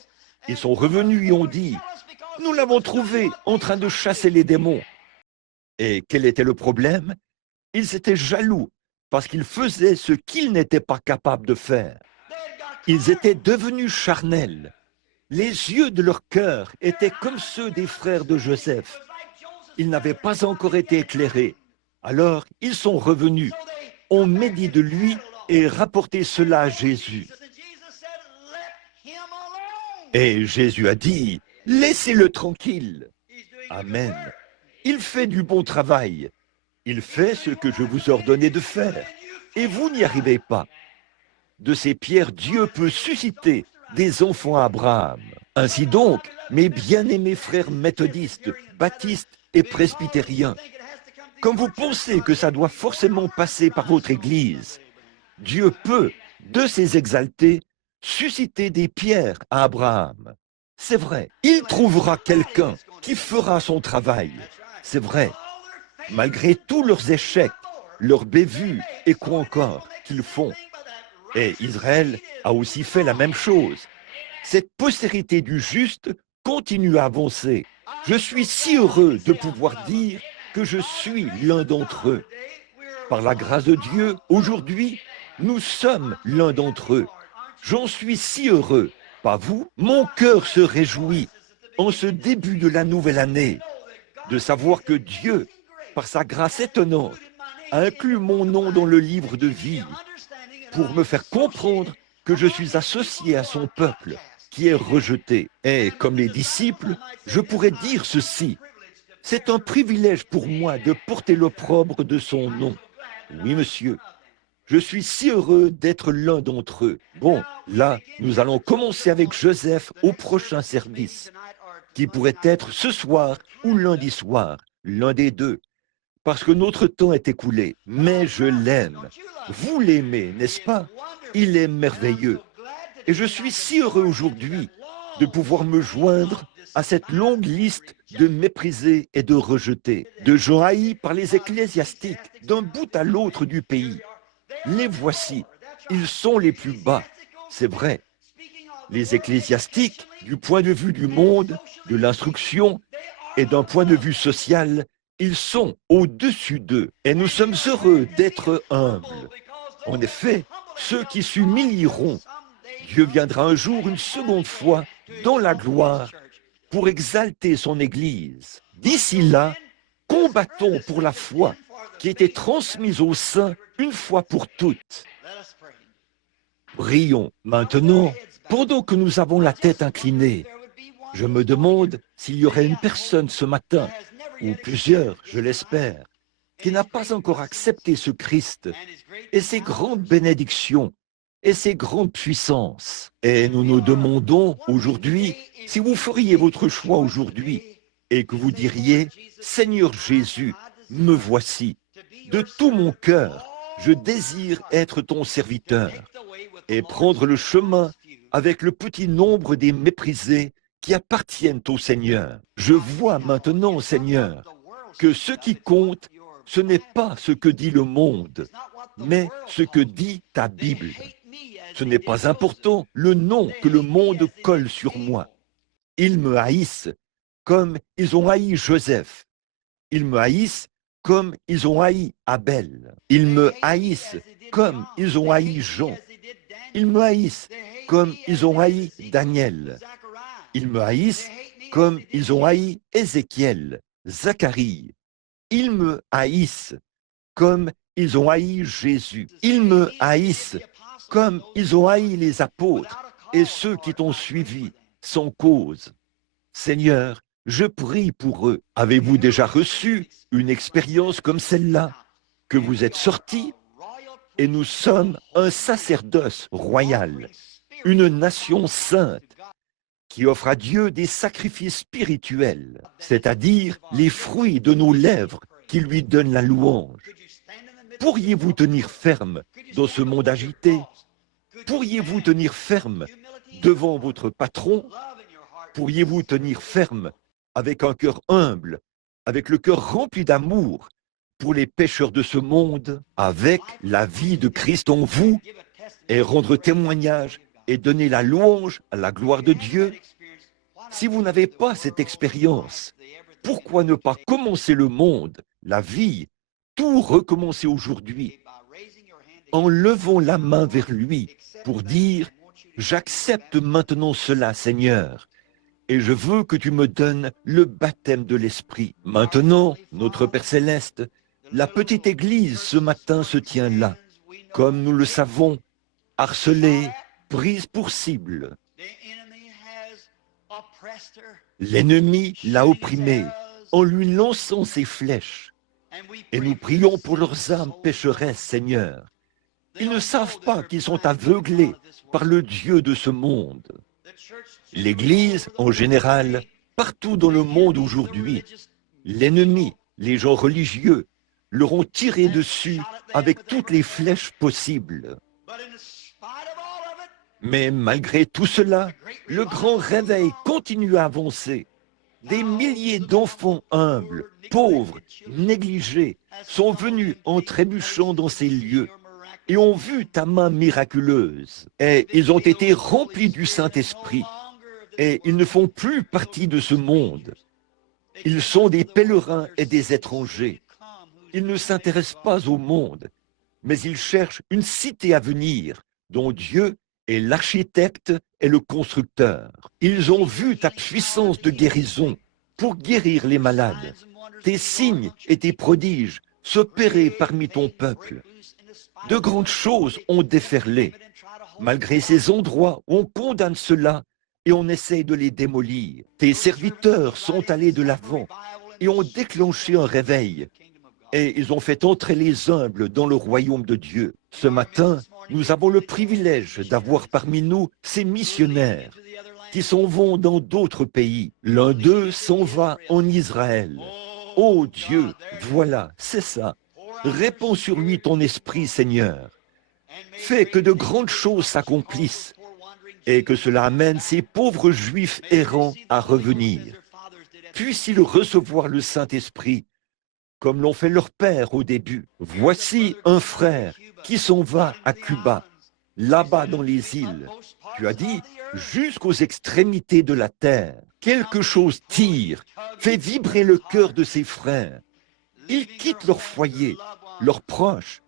ils sont revenus et ont dit « Nous l'avons trouvé en train de chasser les démons. » Et quel était le problème? Ils étaient jaloux parce qu'ils faisaient ce qu'ils n'étaient pas capables de faire. Ils étaient devenus charnels. Les yeux de leur cœur étaient comme ceux des frères de Joseph. Ils n'avaient pas encore été éclairés. Alors, ils sont revenus, ont médit de lui et rapporté cela à Jésus. Et Jésus a dit, « Laissez-le tranquille. » Amen. Il fait du bon travail. Il fait ce que je vous ordonnais de faire. Et vous n'y arrivez pas. De ces pierres, Dieu peut susciter des enfants à Abraham. Ainsi donc, mes bien-aimés frères méthodistes, baptistes et presbytériens, comme vous pensez que ça doit forcément passer par votre Église, Dieu peut, de ces exaltés, susciter des pierres à Abraham. C'est vrai, il trouvera quelqu'un qui fera son travail. C'est vrai, malgré tous leurs échecs, leurs bévues et quoi encore qu'ils font. Et Israël a aussi fait la même chose. Cette postérité du juste continue à avancer. Je suis si heureux de pouvoir dire que je suis l'un d'entre eux. Par la grâce de Dieu, aujourd'hui, nous sommes l'un d'entre eux. J'en suis si heureux, pas vous? Mon cœur se réjouit en ce début de la nouvelle année de savoir que Dieu, par sa grâce étonnante, a inclus mon nom dans le livre de vie pour me faire comprendre que je suis associé à son peuple qui est rejeté. Et comme les disciples, je pourrais dire ceci. C'est un privilège pour moi de porter l'opprobre de son nom. Oui, monsieur. Je suis si heureux d'être l'un d'entre eux. Bon, là, nous allons commencer avec Joseph au prochain service, qui pourrait être ce soir ou lundi soir, l'un des deux, parce que notre temps est écoulé. Mais je l'aime. Vous l'aimez, n'est-ce pas? Il est merveilleux. Et je suis si heureux aujourd'hui de pouvoir me joindre à cette longue liste de méprisés et de rejetés, de gens haïs par les ecclésiastiques d'un bout à l'autre du pays. Les voici, ils sont les plus bas, c'est vrai. Les ecclésiastiques, du point de vue du monde, de l'instruction et d'un point de vue social, ils sont au-dessus d'eux. Et nous sommes heureux d'être humbles. En effet, ceux qui s'humilieront, Dieu viendra un jour une seconde fois dans la gloire pour exalter son Église. D'ici là, combattons pour la foi qui a été transmise aux saints une fois pour toutes. Prions maintenant, pendant que nous avons la tête inclinée. Je me demande s'il y aurait une personne ce matin, ou plusieurs, je l'espère, qui n'a pas encore accepté ce Christ et ses grandes bénédictions et ses grandes puissances. Et nous nous demandons aujourd'hui si vous feriez votre choix aujourd'hui et que vous diriez « Seigneur Jésus, me voici. De tout mon cœur, je désire être ton serviteur et prendre le chemin avec le petit nombre des méprisés qui appartiennent au Seigneur. Je vois maintenant, Seigneur, que ce qui compte, ce n'est pas ce que dit le monde, mais ce que dit ta Bible. Ce n'est pas important le nom que le monde colle sur moi. Ils me haïssent comme ils ont haï Joseph. Ils me haïssent comme ils ont haï Abel. Ils me haïssent comme ils ont haï Jean. Ils me haïssent comme ils ont haï Daniel. Ils me haïssent comme ils ont haï Ézéchiel, Zacharie. Ils me haïssent comme ils ont haï Jésus. Ils me haïssent comme ils ont haï les apôtres et ceux qui t'ont suivi sans cause. Seigneur, je prie pour eux. Avez-vous déjà reçu une expérience comme celle-là, que vous êtes sortis et nous sommes un sacerdoce royal, une nation sainte qui offre à Dieu des sacrifices spirituels, c'est-à-dire les fruits de nos lèvres qui lui donnent la louange. Pourriez-vous tenir ferme dans ce monde agité? Pourriez-vous tenir ferme devant votre patron? Pourriez-vous tenir ferme avec un cœur humble, avec le cœur rempli d'amour pour les pécheurs de ce monde, avec la vie de Christ en vous, et rendre témoignage et donner la louange à la gloire de Dieu? Si vous n'avez pas cette expérience, pourquoi ne pas commencer le monde, la vie, tout recommencer aujourd'hui, en levant la main vers lui pour dire « J'accepte maintenant cela, Seigneur, et je veux que tu me donnes le baptême de l'Esprit. » Maintenant, notre Père Céleste, la petite église ce matin se tient là, comme nous le savons, harcelée, prise pour cible. L'ennemi l'a opprimée en lui lançant ses flèches. Et nous prions pour leurs âmes pécheresses, Seigneur. Ils ne savent pas qu'ils sont aveuglés par le Dieu de ce monde. L'Église, en général, partout dans le monde aujourd'hui, l'ennemi, les gens religieux, leur ont tiré dessus avec toutes les flèches possibles. Mais malgré tout cela, le grand réveil continue à avancer. Des milliers d'enfants humbles, pauvres, négligés, sont venus en trébuchant dans ces lieux et ont vu ta main miraculeuse. Et ils ont été remplis du Saint-Esprit. Et ils ne font plus partie de ce monde. Ils sont des pèlerins et des étrangers. Ils ne s'intéressent pas au monde, mais ils cherchent une cité à venir dont Dieu est l'architecte et le constructeur. Ils ont vu ta puissance de guérison pour guérir les malades, tes signes et tes prodiges s'opérer parmi ton peuple. De grandes choses ont déferlé. Malgré ces endroits où on condamne cela et on essaye de les démolir, tes serviteurs sont allés de l'avant et ont déclenché un réveil. Et ils ont fait entrer les humbles dans le royaume de Dieu. Ce matin, nous avons le privilège d'avoir parmi nous ces missionnaires qui s'en vont dans d'autres pays. L'un d'eux s'en va en Israël. Oh Dieu, voilà, c'est ça. Répands sur lui ton esprit, Seigneur. Fais que de grandes choses s'accomplissent et que cela amène ces pauvres juifs errants à revenir. Puisse-t-il recevoir le Saint-Esprit comme l'ont fait leurs pères au début. Voici un frère qui s'en va à Cuba, là-bas dans les îles. Tu as dit, jusqu'aux extrémités de la terre. Quelque chose tire, fait vibrer le cœur de ses frères. Ils quittent leur foyer, leurs proches,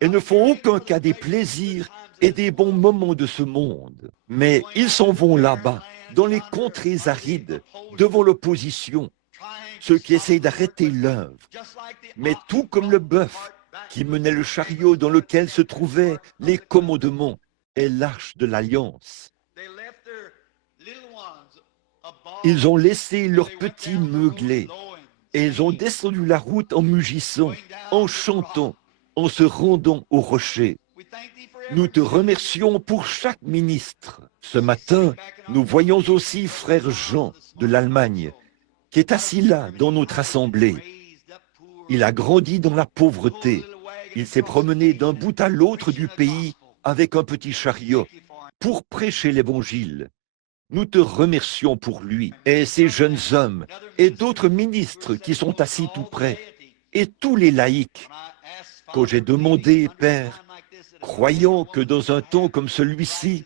et ne font aucun cas des plaisirs et des bons moments de ce monde. Mais ils s'en vont là-bas, dans les contrées arides, devant l'opposition, ceux qui essayent d'arrêter l'œuvre. Mais tout comme le bœuf qui menait le chariot dans lequel se trouvaient les commandements et l'arche de l'alliance. Ils ont laissé leurs petits meugler et ils ont descendu la route en mugissant, en chantant, en se rendant au rocher. Nous te remercions pour chaque ministre. Ce matin, nous voyons aussi frère Jean de l'Allemagne, qui est assis là dans notre assemblée. Il a grandi dans la pauvreté. Il s'est promené d'un bout à l'autre du pays avec un petit chariot pour prêcher l'Évangile. Nous te remercions pour lui et ces jeunes hommes et d'autres ministres qui sont assis tout près et tous les laïcs. Quand j'ai demandé, Père, croyant que dans un temps comme celui-ci,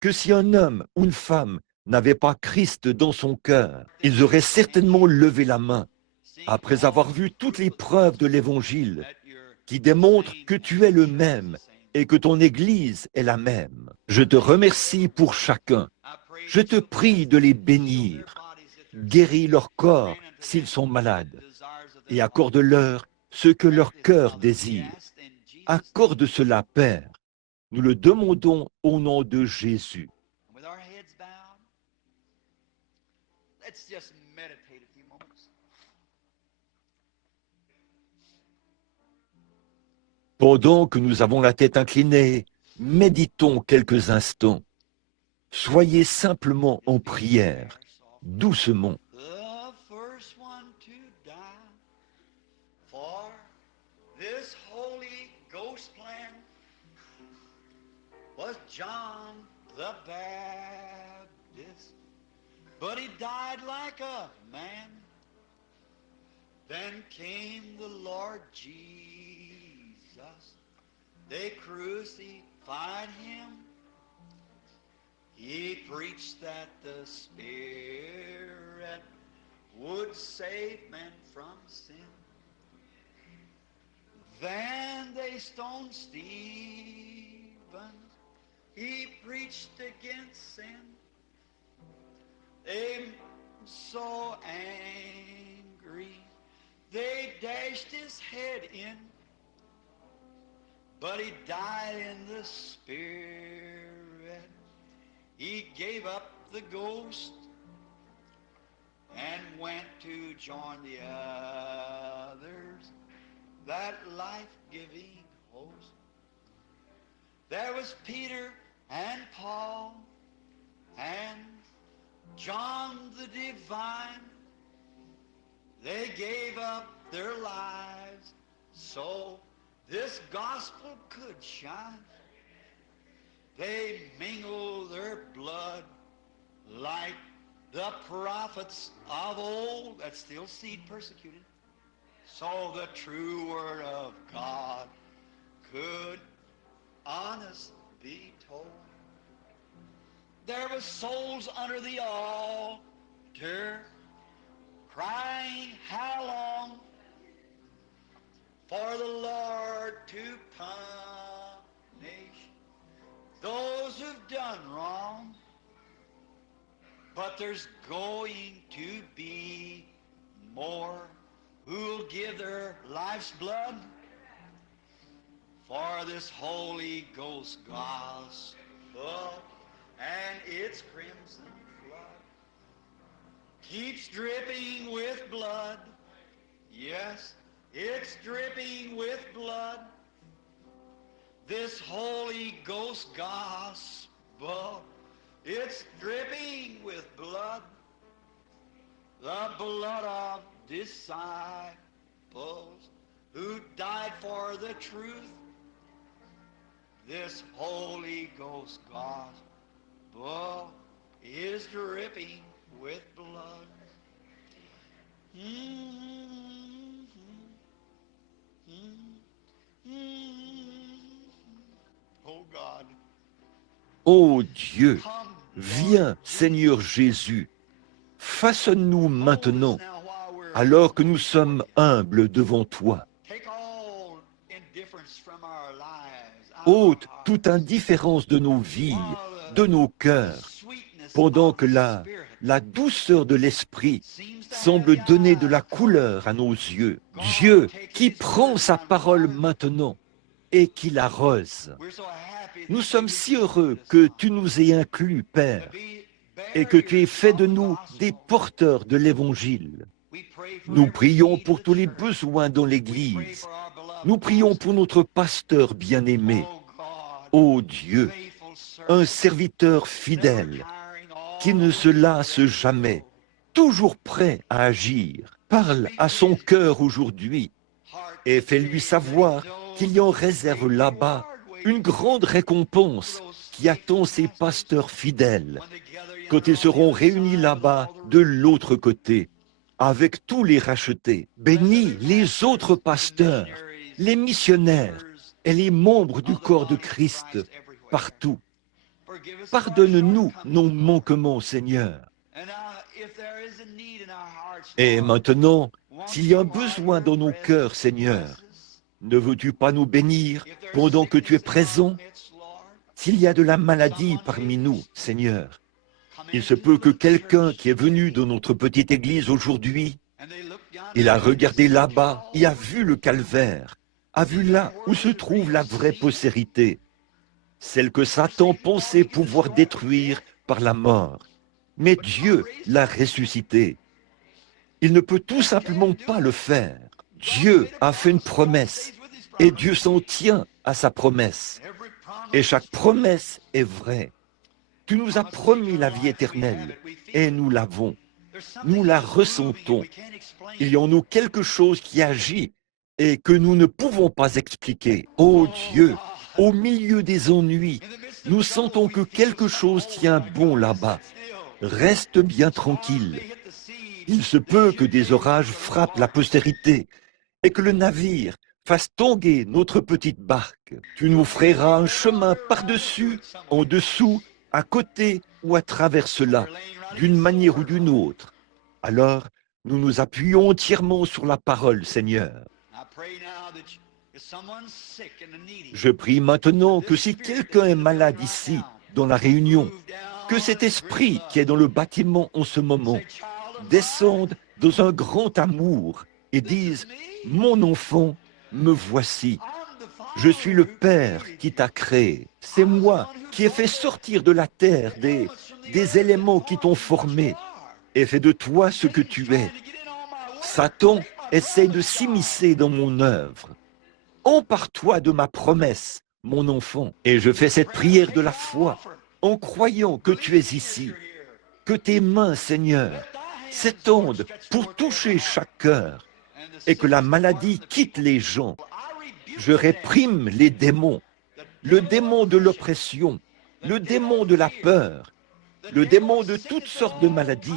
que si un homme ou une femme n'avait pas Christ dans son cœur, ils auraient certainement levé la main après avoir vu toutes les preuves de l'Évangile qui démontrent que tu es le même et que ton Église est la même. Je te remercie pour chacun. Je te prie de les bénir. Guéris leur corps s'ils sont malades et accorde-leur ce que leur cœur désire. Accorde cela, Père. Nous le demandons au nom de Jésus. Pendant que nous avons la tête inclinée, méditons quelques instants. Soyez simplement en prière, doucement. John the Baptist, but he died like a man. Then came the Lord Jesus. They crucified him. He preached that the Spirit would save men from sin. Then they stoned Stephen. He preached against sin. They so angry, they dashed his head in. But he died in the Spirit. He gave up the ghost and went to join the others, that life-giving host. There was Peter and Paul and John the Divine. They gave up their lives so this gospel could shine. They mingled their blood like the prophets of old that still seed persecuted, so the true word of God could honest be told. There were souls under the altar crying, how long for the Lord to punish those who've done wrong? But there's going to be more who'll give their life's blood for this Holy Ghost gospel and its crimson flood keeps dripping with blood. Yes, it's dripping with blood. This Holy Ghost gospel, it's dripping with blood. The blood of disciples who died for the truth. This Holy Ghost gospel is dripping with blood. Oh God. Ô Dieu, viens, Seigneur Jésus, façonne-nous maintenant, alors que nous sommes humbles devant toi. Ôte toute indifférence de nos vies, de nos cœurs, pendant que la douceur de l'esprit semble donner de la couleur à nos yeux. Dieu qui prend sa parole maintenant et qui l'arrose. Nous sommes si heureux que tu nous aies inclus, Père, et que tu aies fait de nous des porteurs de l'Évangile. Nous prions pour tous les besoins dans l'Église. Nous prions pour notre pasteur bien-aimé. Ô Dieu, un serviteur fidèle qui ne se lasse jamais, toujours prêt à agir. Parle à son cœur aujourd'hui et fais-lui savoir qu'il y en réserve là-bas une grande récompense qui attend ses pasteurs fidèles quand ils seront réunis là-bas de l'autre côté, avec tous les rachetés. Bénis les autres pasteurs, les missionnaires et les membres du corps de Christ partout. Pardonne-nous nos manquements, Seigneur. Et maintenant, s'il y a un besoin dans nos cœurs, Seigneur, ne veux-tu pas nous bénir pendant que tu es présent? S'il y a de la maladie parmi nous, Seigneur, il se peut que quelqu'un qui est venu de notre petite église aujourd'hui, il a regardé là-bas et a vu le calvaire, a vu là où se trouve la vraie postérité, celle que Satan pensait pouvoir détruire par la mort. Mais Dieu l'a ressuscité. Il ne peut tout simplement pas le faire. Dieu a fait une promesse et Dieu s'en tient à sa promesse. Et chaque promesse est vraie. Tu nous as promis la vie éternelle et nous l'avons. Nous la ressentons. Il y en a en nous quelque chose qui agit et que nous ne pouvons pas expliquer. Oh Dieu, au milieu des ennuis, nous sentons que quelque chose tient bon là-bas. Reste bien tranquille. Il se peut que des orages frappent la postérité et que le navire fasse tanguer notre petite barque. Tu nous frayeras un chemin par-dessus, en dessous, à côté ou à travers cela, d'une manière ou d'une autre. Alors, nous nous appuyons entièrement sur la parole, Seigneur. Je prie maintenant que si quelqu'un est malade ici, dans la réunion, que cet esprit qui est dans le bâtiment en ce moment descende dans un grand amour et dise « Mon enfant, me voici. Je suis le Père qui t'a créé. C'est moi qui ai fait sortir de la terre des éléments qui t'ont formé et fait de toi ce que tu es. Satan essaie de s'immiscer dans mon œuvre. Empare-toi de ma promesse, mon enfant, et je fais cette prière de la foi en croyant que tu es ici. Que tes mains, Seigneur, s'étendent pour toucher chaque cœur et que la maladie quitte les gens. Je réprime les démons, le démon de l'oppression, le démon de la peur, le démon de toutes sortes de maladies.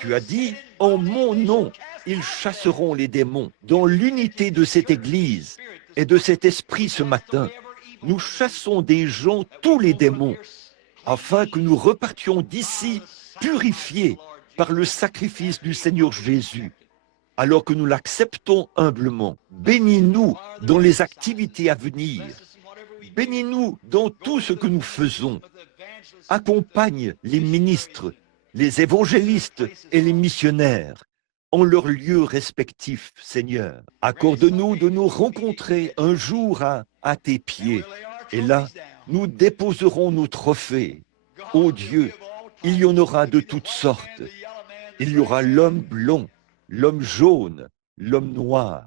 Tu as dit, en mon nom, ils chasseront les démons. Dans l'unité de cette Église et de cet esprit ce matin, nous chassons des gens tous les démons, afin que nous repartions d'ici purifiés par le sacrifice du Seigneur Jésus, alors que nous l'acceptons humblement. Bénis-nous dans les activités à venir. Bénis-nous dans tout ce que nous faisons. Accompagne les ministres, les évangélistes et les missionnaires en leurs lieux respectifs, Seigneur. Accorde-nous de nous rencontrer un jour à tes pieds. Et là, nous déposerons nos trophées. Ô Dieu, il y en aura de toutes sortes. Il y aura l'homme blond, l'homme jaune, l'homme noir.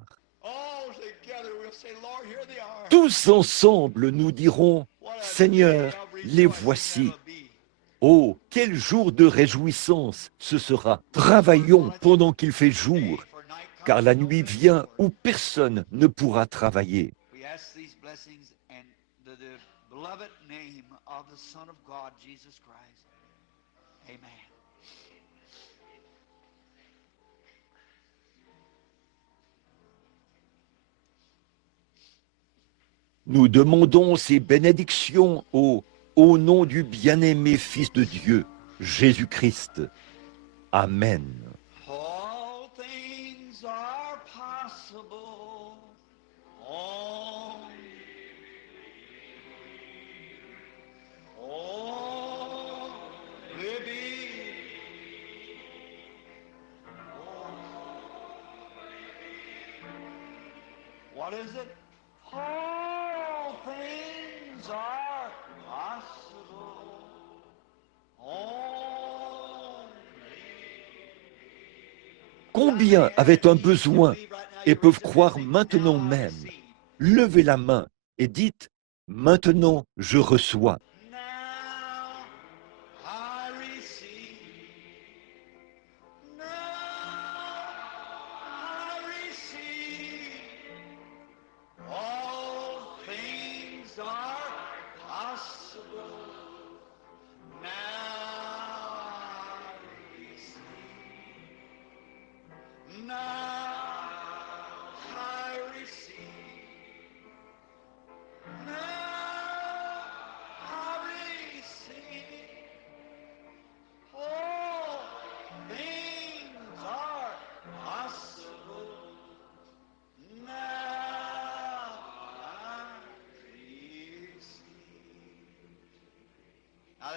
Tous ensemble, nous dirons, Seigneur, les voici. Oh, quel jour de réjouissance ce sera. Travaillons pendant qu'il fait jour, car la nuit vient où personne ne pourra travailler. Nous demandons ces bénédictions au nom du bien-aimé Fils de Dieu, Jésus-Christ. Amen. All things are possible. Only what is it? All things are possible. Combien avaient un besoin et peuvent croire maintenant même? Levez la main et dites, maintenant je reçois. Now I receive. Now I receive.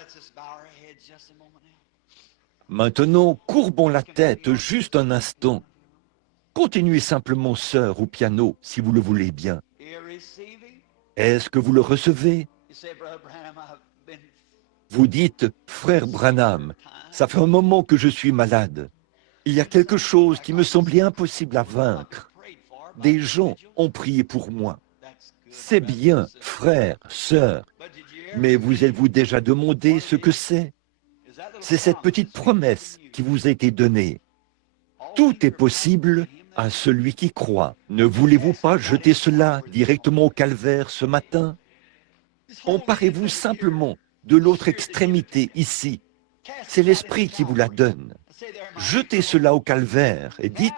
let's just bow our heads just a moment now. Maintenant, courbons la tête juste un instant. Continuez simplement, sœur, au piano, si vous le voulez bien. You receiving? Est-ce que vous le recevez? You say, Brother Branham, I've been Vous dites, frère Branham, ça fait un moment que je suis malade. Il y a quelque chose qui me semblait impossible à vaincre. Des gens ont prié pour moi. C'est bien, frère, sœur, mais vous êtes-vous déjà demandé ce que c'est? C'est cette petite promesse qui vous a été donnée. Tout est possible à celui qui croit. Ne voulez-vous pas jeter cela directement au calvaire ce matin? Emparez-vous simplement de l'autre extrémité ici. C'est l'Esprit qui vous la donne. Jetez cela au calvaire et dites,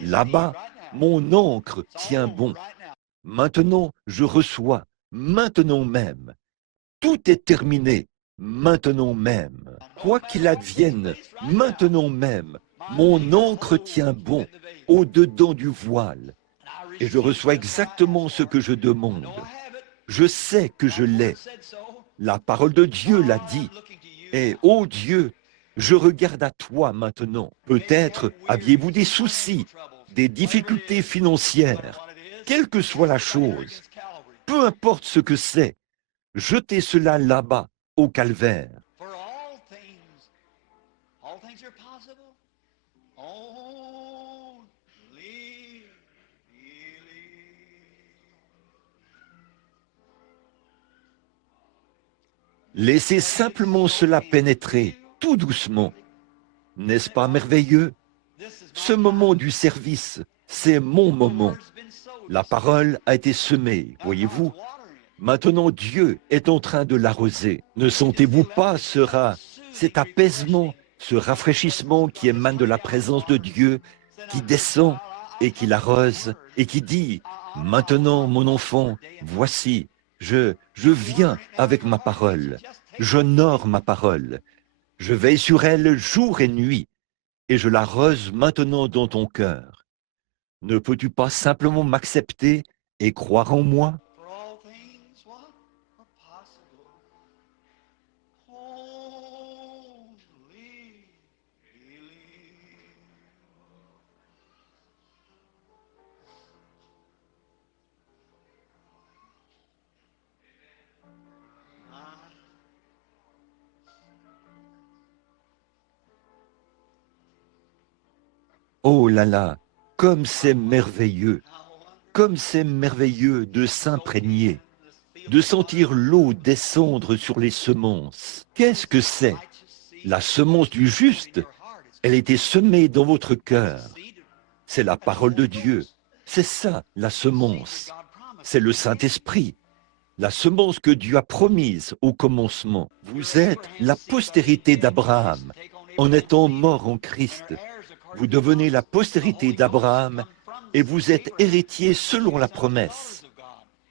là-bas, mon encre tient bon. Maintenant, je reçois, maintenant même. Tout est terminé, maintenant même. Quoi qu'il advienne, maintenant même, mon encre tient bon au-dedans du voile. Et je reçois exactement ce que je demande. Je sais que je l'ai. La parole de Dieu l'a dit. Et, ô Dieu, je regarde à toi maintenant. Peut-être aviez-vous des soucis, des difficultés financières. Quelle que soit la chose, peu importe ce que c'est, jetez cela là-bas, au calvaire. For all things are possible. Only believe. Laissez simplement cela pénétrer, tout doucement. N'est-ce pas merveilleux? Ce moment du service, c'est mon moment. La parole a été semée, voyez-vous. Maintenant, Dieu est en train de l'arroser. Ne sentez-vous pas cet apaisement, ce rafraîchissement qui émane de la présence de Dieu, qui descend et qui l'arrose et qui dit, maintenant, mon enfant, voici, je viens avec ma parole. J'honore ma parole. Je veille sur elle jour et nuit et je l'arrose maintenant dans ton cœur. Ne peux-tu pas simplement m'accepter et croire en moi? For all things what are possible. Only believe. Oh là là, comme c'est merveilleux, comme c'est merveilleux de s'imprégner, de sentir l'eau descendre sur les semences. Qu'est-ce que c'est? La semence du juste, elle était semée dans votre cœur. C'est la parole de Dieu. C'est ça, la semence. C'est le Saint-Esprit. La semence que Dieu a promise au commencement. Vous êtes la postérité d'Abraham. En étant mort en Christ, vous devenez la postérité d'Abraham et vous êtes héritier selon la promesse.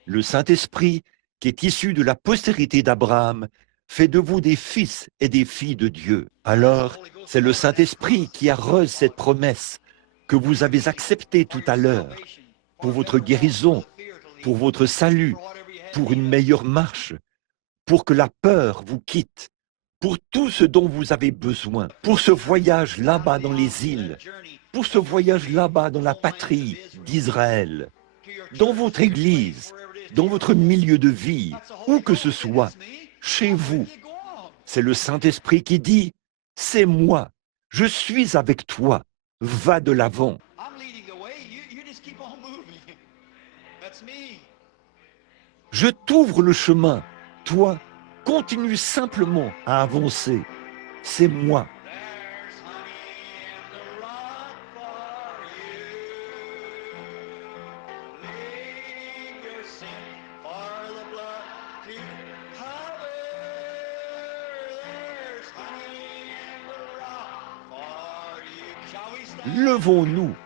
Le Saint-Esprit, qui est issu de la postérité d'Abraham, fait de vous des fils et des filles de Dieu. Alors, c'est le Saint-Esprit qui arrose cette promesse que vous avez acceptée tout à l'heure pour votre guérison, pour votre salut, pour une meilleure marche, pour que la peur vous quitte, pour tout ce dont vous avez besoin, pour ce voyage là-bas dans les îles, pour ce voyage là-bas dans la patrie d'Israël, dans votre église, dans votre milieu de vie, où que ce soit, chez vous. C'est le Saint-Esprit qui dit, c'est moi, je suis avec toi, va de l'avant. I'm leading the way. You just keep on moving. That's me. Je t'ouvre le chemin, toi, continue simplement à avancer. C'est moi. There's honey in the rock for you. Leave your sin for the blood to cover. There's honey in the rock for you. Shall we stand? Levons-nous. Go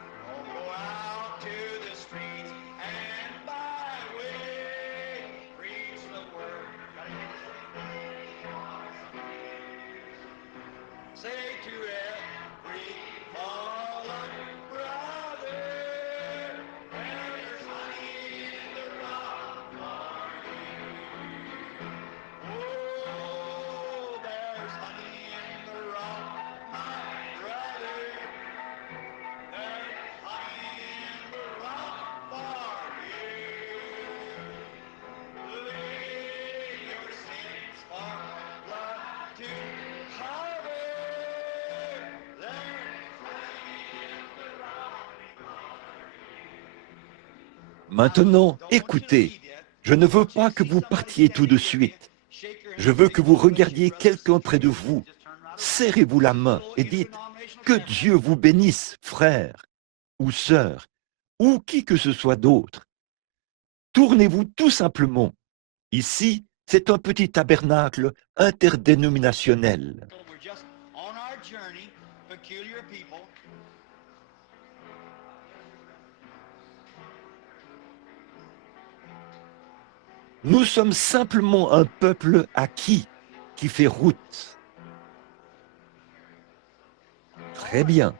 out to the streets and by way preach the word. Say to every fallen brother, there's honey in the rock for you. Oh, Maintenant, écoutez, je ne veux pas que vous partiez tout de suite. Je veux que vous regardiez quelqu'un près de vous. Serrez-vous la main et dites « Que Dieu vous bénisse, frère ou sœur, ou qui que ce soit d'autre. » Tournez-vous tout simplement. Ici, c'est un petit tabernacle interdénominationnel. We're just on our journey, peculiar people. Nous sommes simplement un peuple acquis qui fait route. Très bien.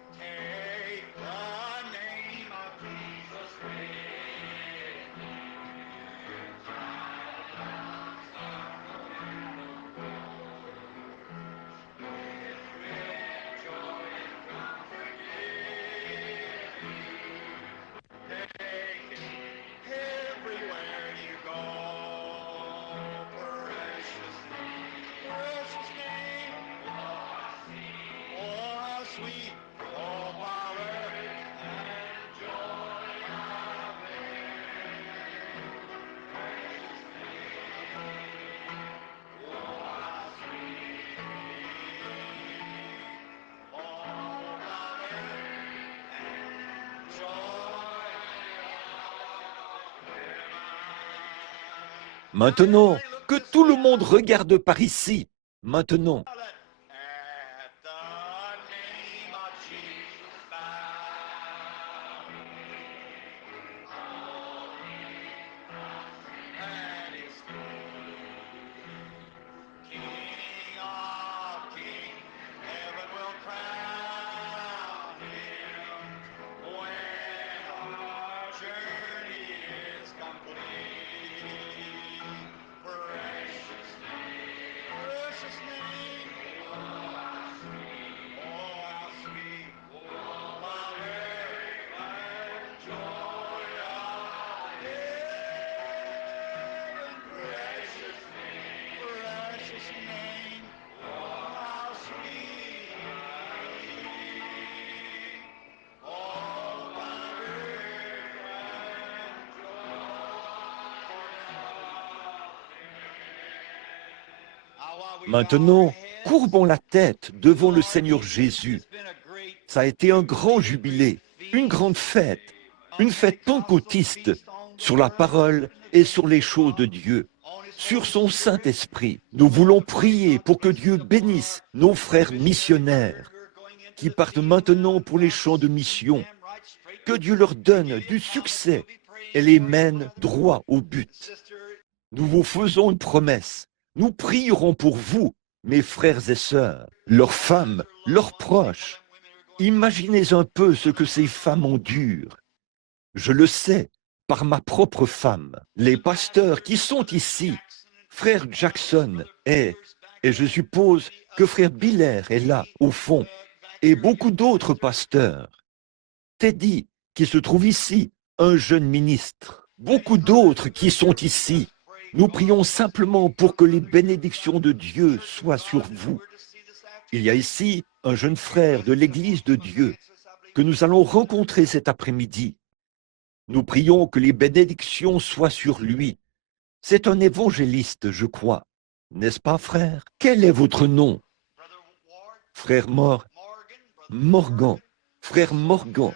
Take the name of Jesus. Everywhere you go, precious name, oh how sweet, oh power and joy of oh power and joy. Maintenant, que tout le monde regarde par ici. Maintenant. At the name of Jesus, bow. And his King of kings, heaven will crown him when our journey is complete. Precious name, oh how sweet, oh power and joy of heaven. Precious name, oh how sweet, oh power and joy. Maintenant, courbons la tête devant le Seigneur Jésus. Ça a été un grand jubilé, une grande fête, une fête pentecôtiste sur la parole et sur les choses de Dieu, sur son Saint-Esprit. Nous voulons prier pour que Dieu bénisse nos frères missionnaires qui partent maintenant pour les champs de mission. Que Dieu leur donne du succès et les mène droit au but. Nous vous faisons une promesse. Nous prierons pour vous, mes frères et sœurs, leurs femmes, leurs proches. Imaginez un peu ce que ces femmes endurent. Je le sais par ma propre femme. Les pasteurs qui sont ici, frère Jackson et je suppose que frère Biller est là, au fond, et beaucoup d'autres pasteurs. Teddy, qui se trouve ici, un jeune ministre. Beaucoup d'autres qui sont ici. Nous prions simplement pour que les bénédictions de Dieu soient sur vous. Il y a ici un jeune frère de l'Église de Dieu que nous allons rencontrer cet après-midi. Nous prions que les bénédictions soient sur lui. C'est un évangéliste, je crois. N'est-ce pas, frère? Quel est votre nom? Frère Morgan. Frère Morgan.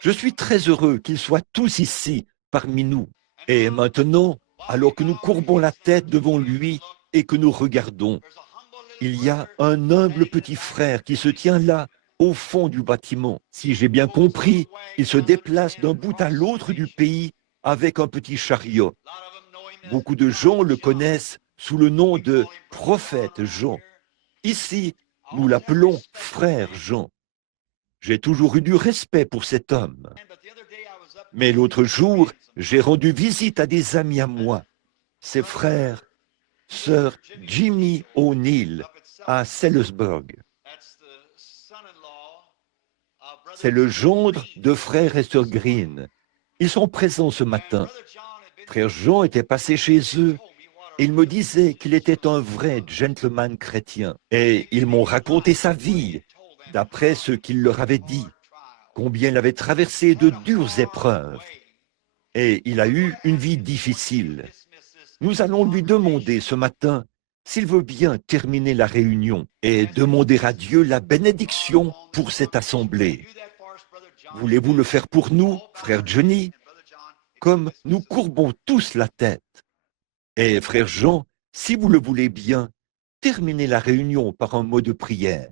Je suis très heureux qu'ils soient tous ici, parmi nous. Et maintenant, alors que nous courbons la tête devant lui et que nous regardons, il y a un humble petit frère qui se tient là, au fond du bâtiment. Si j'ai bien compris, il se déplace d'un bout à l'autre du pays avec un petit chariot. Beaucoup de gens le connaissent sous le nom de prophète Jean. Ici, nous l'appelons frère Jean. J'ai toujours eu du respect pour cet homme. Mais l'autre jour, j'ai rendu visite à des amis à moi, ses frères, sœur Jimmy O'Neill, à Salisbury. C'est le gendre de frère et sœur Green. Ils sont présents ce matin. Frère Jean était passé chez eux. Il me disait qu'il était un vrai gentleman chrétien. Et ils m'ont raconté sa vie, d'après ce qu'il leur avait dit, combien il avait traversé de dures épreuves. et il a eu une vie difficile. Nous allons lui demander ce matin s'il veut bien terminer la réunion et demander à Dieu la bénédiction pour cette assemblée. Voulez-vous le faire pour nous, frère Johnny, comme nous courbons tous la tête? Et frère Jean, si vous le voulez bien, terminez la réunion par un mot de prière.